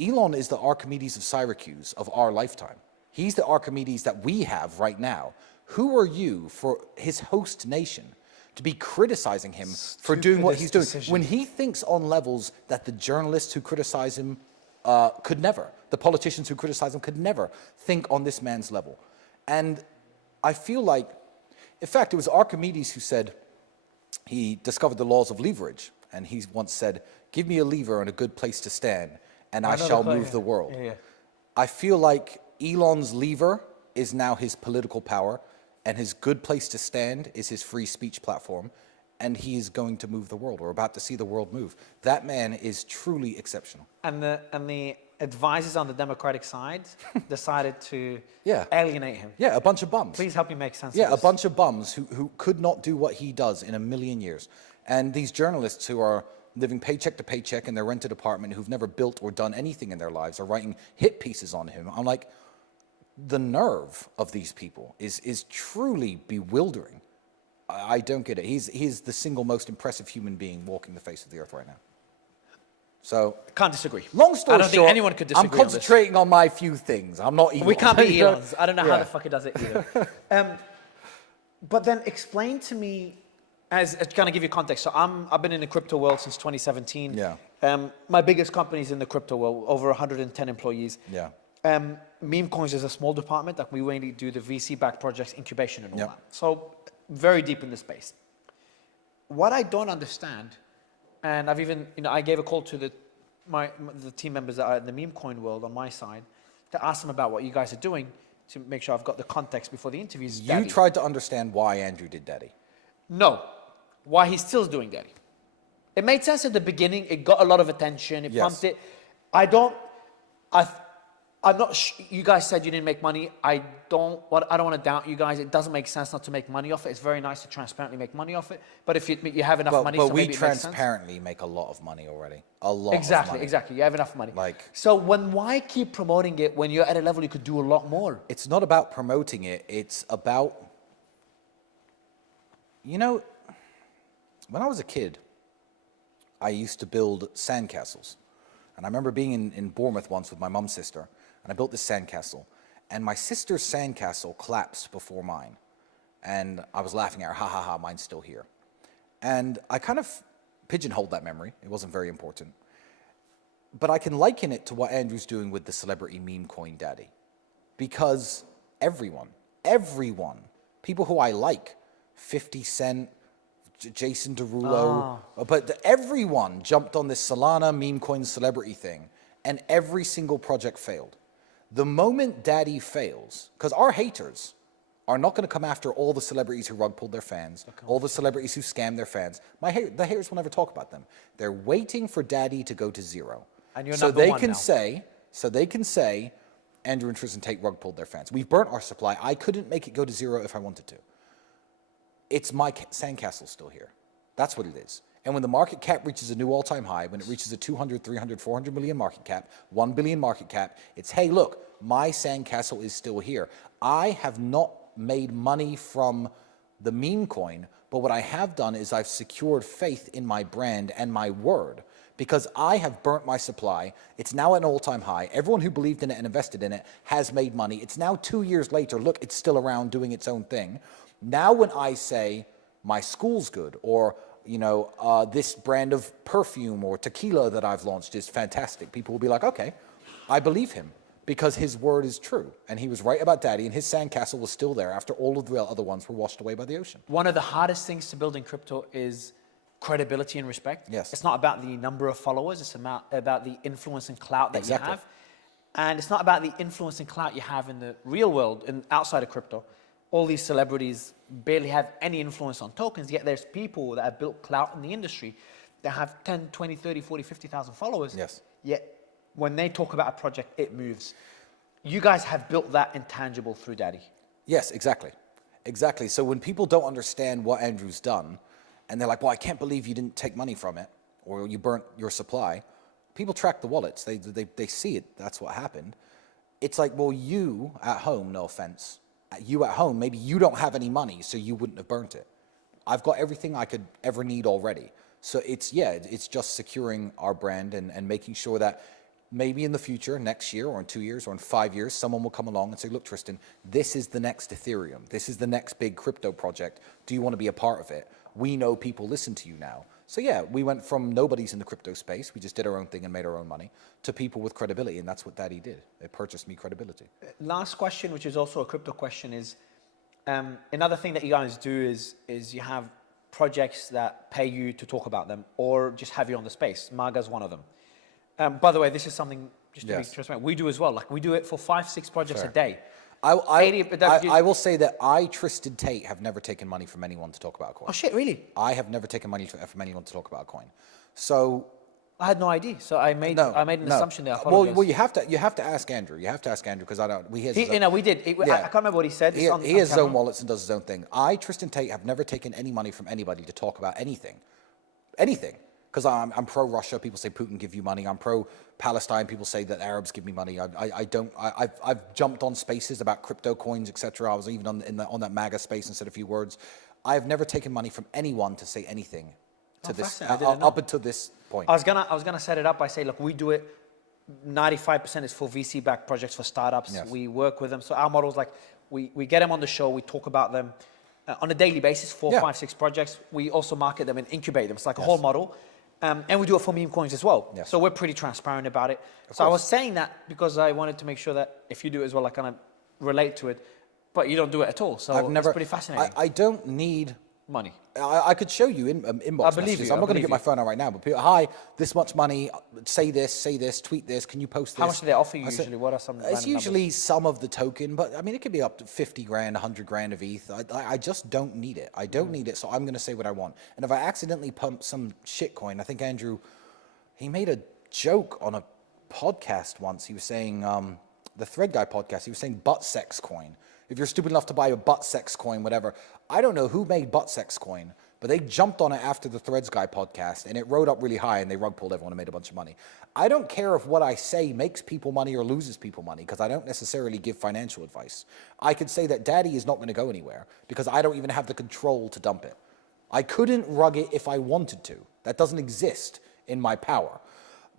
Elon is the Archimedes of Syracuse of our lifetime. He's the Archimedes that we have right now. Who are you for his host nation to be criticizing him for doing what he's doing when he thinks on levels that the journalists who criticize him could never, the politicians who criticize him could never think on this man's level. And I feel like, in fact, it was Archimedes who said he discovered the laws of leverage, and he once said, "Give me a lever and a good place to stand, and I shall move the world." Yeah. I feel like Elon's lever is now his political power, and his good place to stand is his free speech platform, and he is going to move the world. We're about to see the world move. That man is truly exceptional. And the advisors on the Democratic side decided to Yeah. alienate him. Yeah, a bunch of bums. Please help me make sense Yeah, of a this. bunch of bums who could not do what he does in a million years. And these journalists who are living paycheck to paycheck in their rented apartment, who've never built or done anything in their lives, are writing hit pieces on him. I'm like, the nerve of these people is truly bewildering. I don't get it. He's the single most impressive human being walking the face of the earth right now. So Can't disagree. long story I don't short, think anyone could disagree I'm concentrating on my few things. I'm not Elon. We can't be Elons. I don't know how Yeah. the fuck he does it either. But then explain to me, as kind of give you context. So I've been in the crypto world since 2017. Yeah. My biggest company is in the crypto world, over 110 employees. Yeah. Meme coins is a small department that we mainly do the VC-backed projects, incubation and all Yep. that. So very deep in the space. What I don't understand, and I've even, I gave a call to the team members that are in the meme coin world on my side to ask them about what you guys are doing to make sure I've got the context before the interviews. You Daddy. tried to understand why Andrew did Daddy. No. Why he's still doing Daddy. It made sense at the beginning. It got a lot of attention. It Yes. pumped it. I'm not. You guys said you didn't make money. I don't want to doubt you guys. It doesn't make sense not to make money off it. It's very nice to transparently make money off it. But if you have enough money, But so we maybe it makes sense. transparently make a lot of money already. A lot Exactly, of money. exactly. You have enough money. Like- So why keep promoting it when you're at a level you could do a lot more? It's not about promoting it. It's about, when I was a kid, I used to build sandcastles. And I remember being in Bournemouth once with my mum's sister, and I built this sandcastle. And my sister's sandcastle collapsed before mine. And I was laughing at her, ha ha ha, mine's still here. And I kind of pigeonholed that memory. It wasn't very important. But I can liken it to what Andrew's doing with the celebrity meme coin daddy. Because everyone, people who I like, 50 Cent, Jason Derulo, but everyone jumped on this Solana meme coin celebrity thing, and every single project failed. The moment Daddy fails, because our haters are not going to come after all the celebrities who rug pulled their fans, all the celebrities who scammed their fans. The haters will never talk about them. They're waiting for Daddy to go to zero, And you're so number they one can now. say, Andrew and Tristan Tate rug pulled their fans. We've burnt our supply. I couldn't make it go to zero if I wanted to. It's my sandcastle still here. That's what it is. And when the market cap reaches a new all-time high, when it reaches a 200, 300, 400 million market cap, 1 billion market cap, it's, hey, look, my sandcastle is still here. I have not made money from the meme coin, but what I have done is I've secured faith in my brand and my word, because I have burnt my supply. It's now at an all-time high. Everyone who believed in it and invested in it has made money. It's now 2 years later. Look, it's still around doing its own thing. Now when I say my school's good, or this brand of perfume or tequila that I've launched is fantastic, people will be like, okay, I believe him, because his word is true. And he was right about Daddy, and his sandcastle was still there after all of the other ones were washed away by the ocean. One of the hardest things to build in crypto is credibility and respect. Yes. It's not about the number of followers. It's about the influence and clout that Exactly. you have. And it's not about the influence and clout you have in the real world and outside of crypto. All these celebrities barely have any influence on tokens, yet there's people that have built clout in the industry that have 10, 20, 30, 40, 50,000 followers. Yes. Yet when they talk about a project, it moves. You guys have built that intangible through Daddy. Yes, exactly. Exactly. So when people don't understand what Andrew's done, and they're like, well, I can't believe you didn't take money from it, or you burnt your supply, people track the wallets. They see it. That's what happened. It's like, well, you at home, no offense, you at home, maybe you don't have any money, so you wouldn't have burnt it. I've got everything I could ever need already. So it's just securing our brand and making sure that maybe in the future, next year or in 2 years or in 5 years, someone will come along and say, look, Tristan, this is the next Ethereum. This is the next big crypto project. Do you want to be a part of it? We know people listen to you now. So yeah, we went from nobodies in the crypto space, we just did our own thing and made our own money, to people with credibility, and that's what Daddy did. It purchased me credibility. Last question, which is also a crypto question, is another thing that you guys do is you have projects that pay you to talk about them or just have you on the space. Maga's one of them. By the way, this is something, just to be transparent, we do as well. Like we do it for 5, 6 projects a day. I will say that I, Tristan Tate, have never taken money from anyone to talk about a coin. Oh shit, really? I have never taken money from anyone to talk about a coin. So I had no idea. So I made an assumption there. I apologize. Well, you have to ask Andrew. You have to ask Andrew, because I don't. We we did. I can't remember what he said. He has his own wallets and does his own thing. I, Tristan Tate, have never taken any money from anybody to talk about anything. Because I'm pro-Russia. People say Putin give you money. I'm pro-Palestine. People say that Arabs give me money. I've jumped on spaces about crypto coins, etc. I was even on that MAGA space and said a few words. I have never taken money from anyone to say anything to this, fascinating. I didn't know. up until this point. I was gonna set it up by saying, look, we do it. 95% is for VC-backed projects for startups. Yes. We work with them. So our model is like we get them on the show. We talk about them on a daily basis. 4, 5, 6 projects. We also market them and incubate them. It's like a whole model. And we do it for meme coins as well. Yes. So we're pretty transparent about it. So I was saying that because I wanted to make sure that if you do it as well, I kind of relate to it. But you don't do it at all. So it's pretty fascinating. I don't need money. I could show you in inbox I believe messages. you, I'm I not going to believe get my you. phone out right now, but people, hi, this much money, say this, tweet this, can you post this? How much do they offer you I said, usually? What are some It's random usually numbers? some of the token, but I mean, it could be up to 50 grand, 100 grand of ETH. I just don't need it. I don't need it, so I'm going to say what I want. And if I accidentally pump some shitcoin, I think Andrew, he made a joke on a podcast once. He was saying, the Thread Guy podcast, he was saying butt sex coin. If you're stupid enough to buy a butt sex coin, whatever. I don't know who made butt sex coin, but they jumped on it after the Threads Guy podcast, and it rode up really high, and they rug pulled everyone and made a bunch of money. I don't care if what I say makes people money or loses people money, because I don't necessarily give financial advice. I could say that Daddy is not going to go anywhere, because I don't even have the control to dump it. I couldn't rug it if I wanted to. That doesn't exist in my power.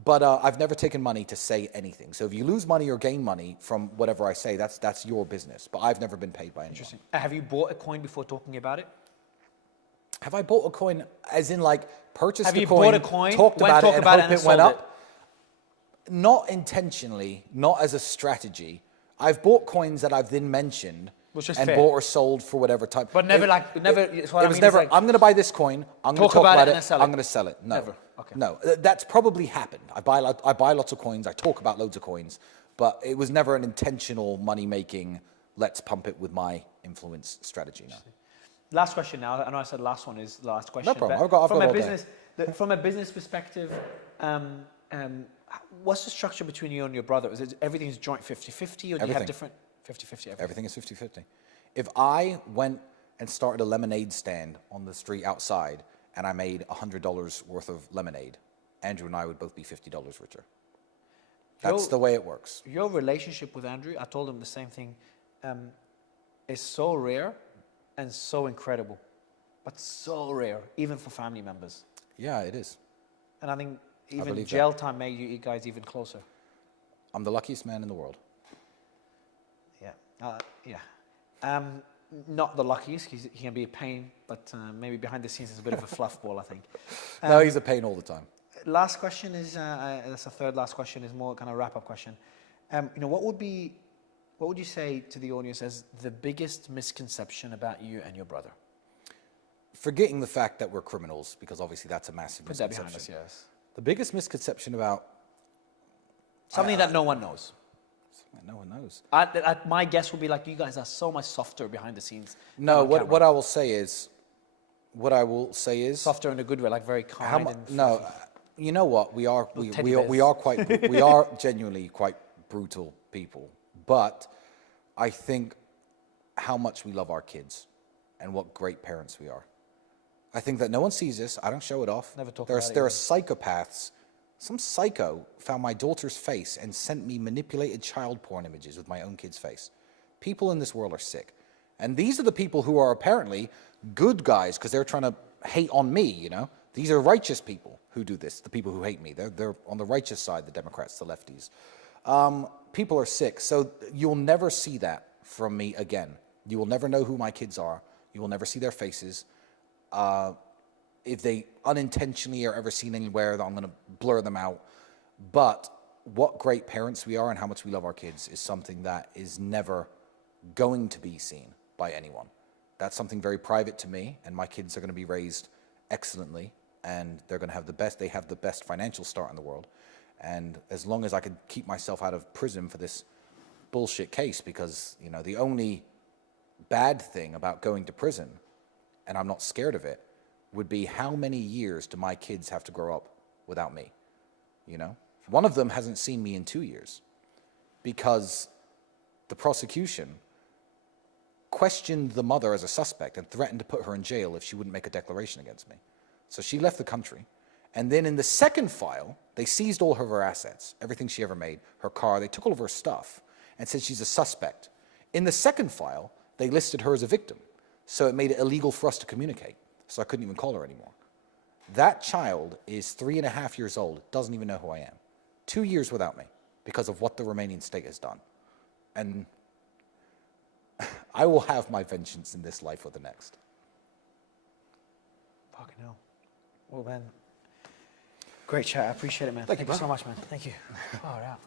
But I've never taken money to say anything. So if you lose money or gain money from whatever I say, that's your business. But I've never been paid by anyone. Interesting. Have you bought a coin before talking about it? Have I bought a coin, as in like purchased Have a you coin, bought a coin, talked went about talk it, and about it hope and it went sold up? Not intentionally, not as a strategy. I've bought coins that I've then mentioned Which is and fair. bought or sold for whatever time. But never It was never, I'm going to buy this coin, I'm going to talk about it, I'm going to sell it. No. Never. Okay. No, that's probably happened. I buy lots of coins, I talk about loads of coins, but it was never an intentional money-making, let's pump it with my influence strategy. No. Last question now. I know I said last one is the last question. No problem. but I've got from a all day. business, from a business perspective, what's the structure between you and your brother? Is it everything's joint 50-50 or do you have Everything. different 50-50? Everything is 50-50. If I went and started a lemonade stand on the street outside and I made $100 worth of lemonade, Andrew and I would both be $50 richer. That's the way it works. Your relationship with Andrew, I told him the same thing, is so rare and so incredible, but so rare, even for family members. Yeah, it is. And I think even believe jail time made you guys even closer. I'm the luckiest man in the world. Yeah. Not the luckiest. He can be a pain, but maybe behind the scenes is a bit of a fluff ball, I think. No, he's a pain all the time. Last question is, that's the third last question, is more kind of wrap-up question. What would you say to the audience as the biggest misconception about you and your brother? Forgetting the fact that we're criminals, because obviously that's a massive Put that misconception. behind us, yes. The biggest misconception about... Something that no one knows. No one knows. My guess would be like, you guys are so much softer behind the scenes. No, than on what camera. I will say is... Softer in a good way, like very kind and no, fluffy. you know what? We are genuinely quite brutal people. But I think how much we love our kids and what great parents we are. I think that no one sees this. I don't show it off. Never talk There about it are either. psychopaths. Some psycho found my daughter's face and sent me manipulated child porn images with my own kid's face. People in this world are sick. And these are the people who are apparently good guys because they're trying to hate on me, you know? These are righteous people who do this, the people who hate me. They're on the righteous side, the Democrats, the lefties. People are sick, so you'll never see that from me again. You will never know who my kids are. You will never see their faces. If they unintentionally are ever seen anywhere, I'm going to blur them out. But what great parents we are and how much we love our kids is something that is never going to be seen by anyone. That's something very private to me, and my kids are going to be raised excellently, and they're going to have they have the best financial start in the world. And as long as I could keep myself out of prison for this bullshit case, because, you know, the only bad thing about going to prison, and I'm not scared of it, would be how many years do my kids have to grow up without me, you know? One of them hasn't seen me in 2 years because the prosecution questioned the mother as a suspect and threatened to put her in jail if she wouldn't make a declaration against me. So she left the country. And then in the second file, they seized all of her assets, everything she ever made, her car, they took all of her stuff and said she's a suspect. In the second file, they listed her as a victim. So it made it illegal for us to communicate. So I couldn't even call her anymore. That child is 3.5 years old, doesn't even know who I am. 2 years without me because of what the Romanian state has done. And I will have my vengeance in this life or the next. Fucking hell. Well, man. Great chat. I appreciate it, man. Thank you, so much, man. Thank you. Far out.